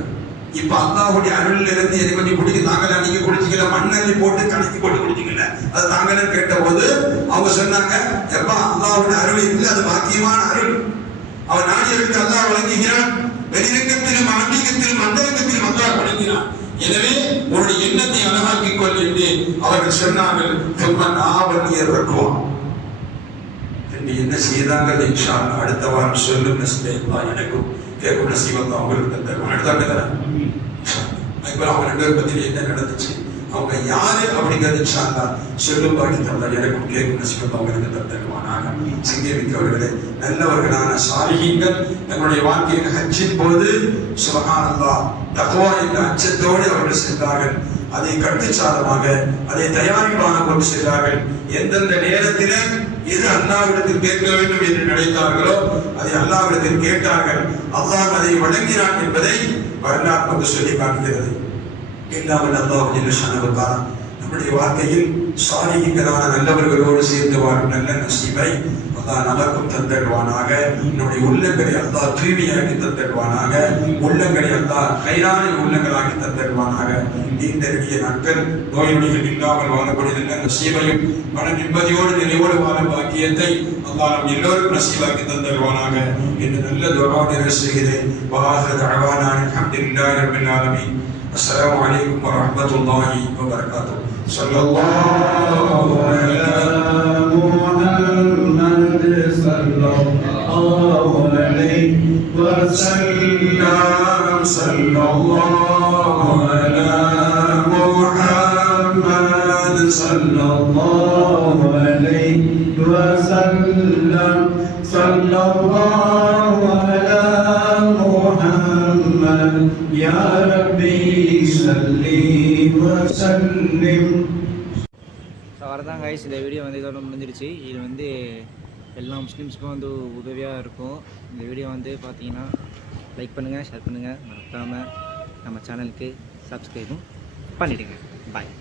இப்ப அல்லாஹ்வுடைய அருள்ல இருந்து எது கொஞ்சம் குடிக்க தாங்கல, நீங்க குடிச்சிக்கல, மண்ணள்ளி போட்டு கணக்கி போட்டு குடிச்சிக்கல, அது தாங்கலன்னு கேட்ட போது அவங்க சொன்னாங்க, எப்பா அல்லாஹ்வுடைய அருள் இல்லை, அது பாக்கியமான அருள். அவன் நாடியவருக்கு அல்லாஹ் வழங்குகிறான், வெளிரங்கத்திலும் ஆன்மீகத்திலும் அந்தரங்கத்திலும் அல்லாஹ் வழங்கினான். எனவே உன்னுடைய எண்ணத்தை அழகாக்கிக் கொள் என்று அவர்கள் சொன்னார்கள். என்ன செய்தாங்க இன்ஷா அல்லாஹ் அடுத்த வாரம் சொல்லும் நஸ்பேல்லா, எனக்கும் கேட்கும் நசீபம் அவங்களுக்கு தருவாங்க. அடுத்தாங்க தரேன். அவங்க ரெண்டு பேர் பத்தி என்ன நடந்துச்சு, அவங்க யாரு அப்படிங்கிறது இன்ஷா அல்லாஹ் சொல்லும் பாடி தந்தால் எனக்கும் கேட்கும் நசீபம் அவங்களுக்கு தருவானாக. சிங்கமிக்கவர்களே, நல்லவர்களான சாலிஹீன்கள் தங்களுடைய வாழ்க்கையின் ஹஜ்ஜின் போது சுப்ஹானல்லாஹ் தக்வா என்ற அச்சத்தோடு அவர்கள் சென்றார்கள். அதை கட்டுச்சாதமாக அதை தயாரிப்பாக கொண்டு சென்றார்கள். எந்தெந்த நேரத்தில் எது அல்லாஹ்விடத்தில் கேட்க வேண்டும் என்று நினைத்தார்களோ அதை அல்லாஹ்விடத்தில் கேட்டார்கள். அல்லாஹ் அதை வழங்கினான் என்பதை வரலாறு கொண்டு சொல்லி காட்டுகிறது. இல்லாமல் அல்லாஹ் ஜல்ல ஷஅனஹு தஆலா நம்முடைய வாழ்க்கையில் சாலிஹீன்களான நல்லவர்களோடு சேர்ந்து வாழும் நல்ல நசீபை அல்லாஹ் நமக்கும் தந்தருவானாக. நம்முடைய உள்ளங்களை அல்லாஹ் தூய்மையாக்கி தந்தருவானாக. உள்ளங்களை அல்லாஹ் கைரான உள்ளங்களாக்கி தந்தருவானாக. நீண்ட நெடிய நாட்கள் நோய் நொடிகள் இல்லாமல் வாழக்கூடிய நல்ல நசீபையும் மன நிம்மதியோடு நிறைவோடு வாழும் பாக்கியத்தை அல்லாஹ் நம் எல்லோருக்கும் நசீபாக்கி தந்தருவானாக என்று நல்ல துஆ நிறைவு செய்கிறேன். வஆஹிரு தஅவானா அல்ஹம்துலில்லாஹி ரப்பில் ஆலமீன். அஸ்ஸலாமு அலைக்கும் வரஹ்மத்துல்லாஹி வபரகாத்துஹு. ஸல்லல்லாஹு அலைஹி முஹம்மத் ஸல்லல்லாஹு அலைஹி வஸல்லம். ஸல்லல்லாஹு அலா முஹம்மத் ஸல்லல்லாஹு அலைஹி வஸல்லம். ஸல்லல்லாஹு அலா முஹம்மத் யா ரப்பி ஸல்லி வஸல்லிம். அவ்வளோதான் கைஸ், இந்த வீடியோ வந்து இதோட முடிஞ்சிருச்சு. இது வந்து எல்லா முஸ்லீம்ஸ்க்கும் வந்து உதவியாக இருக்கும். இந்த வீடியோ வந்து பார்த்தீங்கன்னா லைக் பண்ணுங்கள், ஷேர் பண்ணுங்கள், மறக்காமல் நம்ம சேனலுக்கு சப்ஸ்கிரைபும் பண்ணிவிடுங்க. பாய்.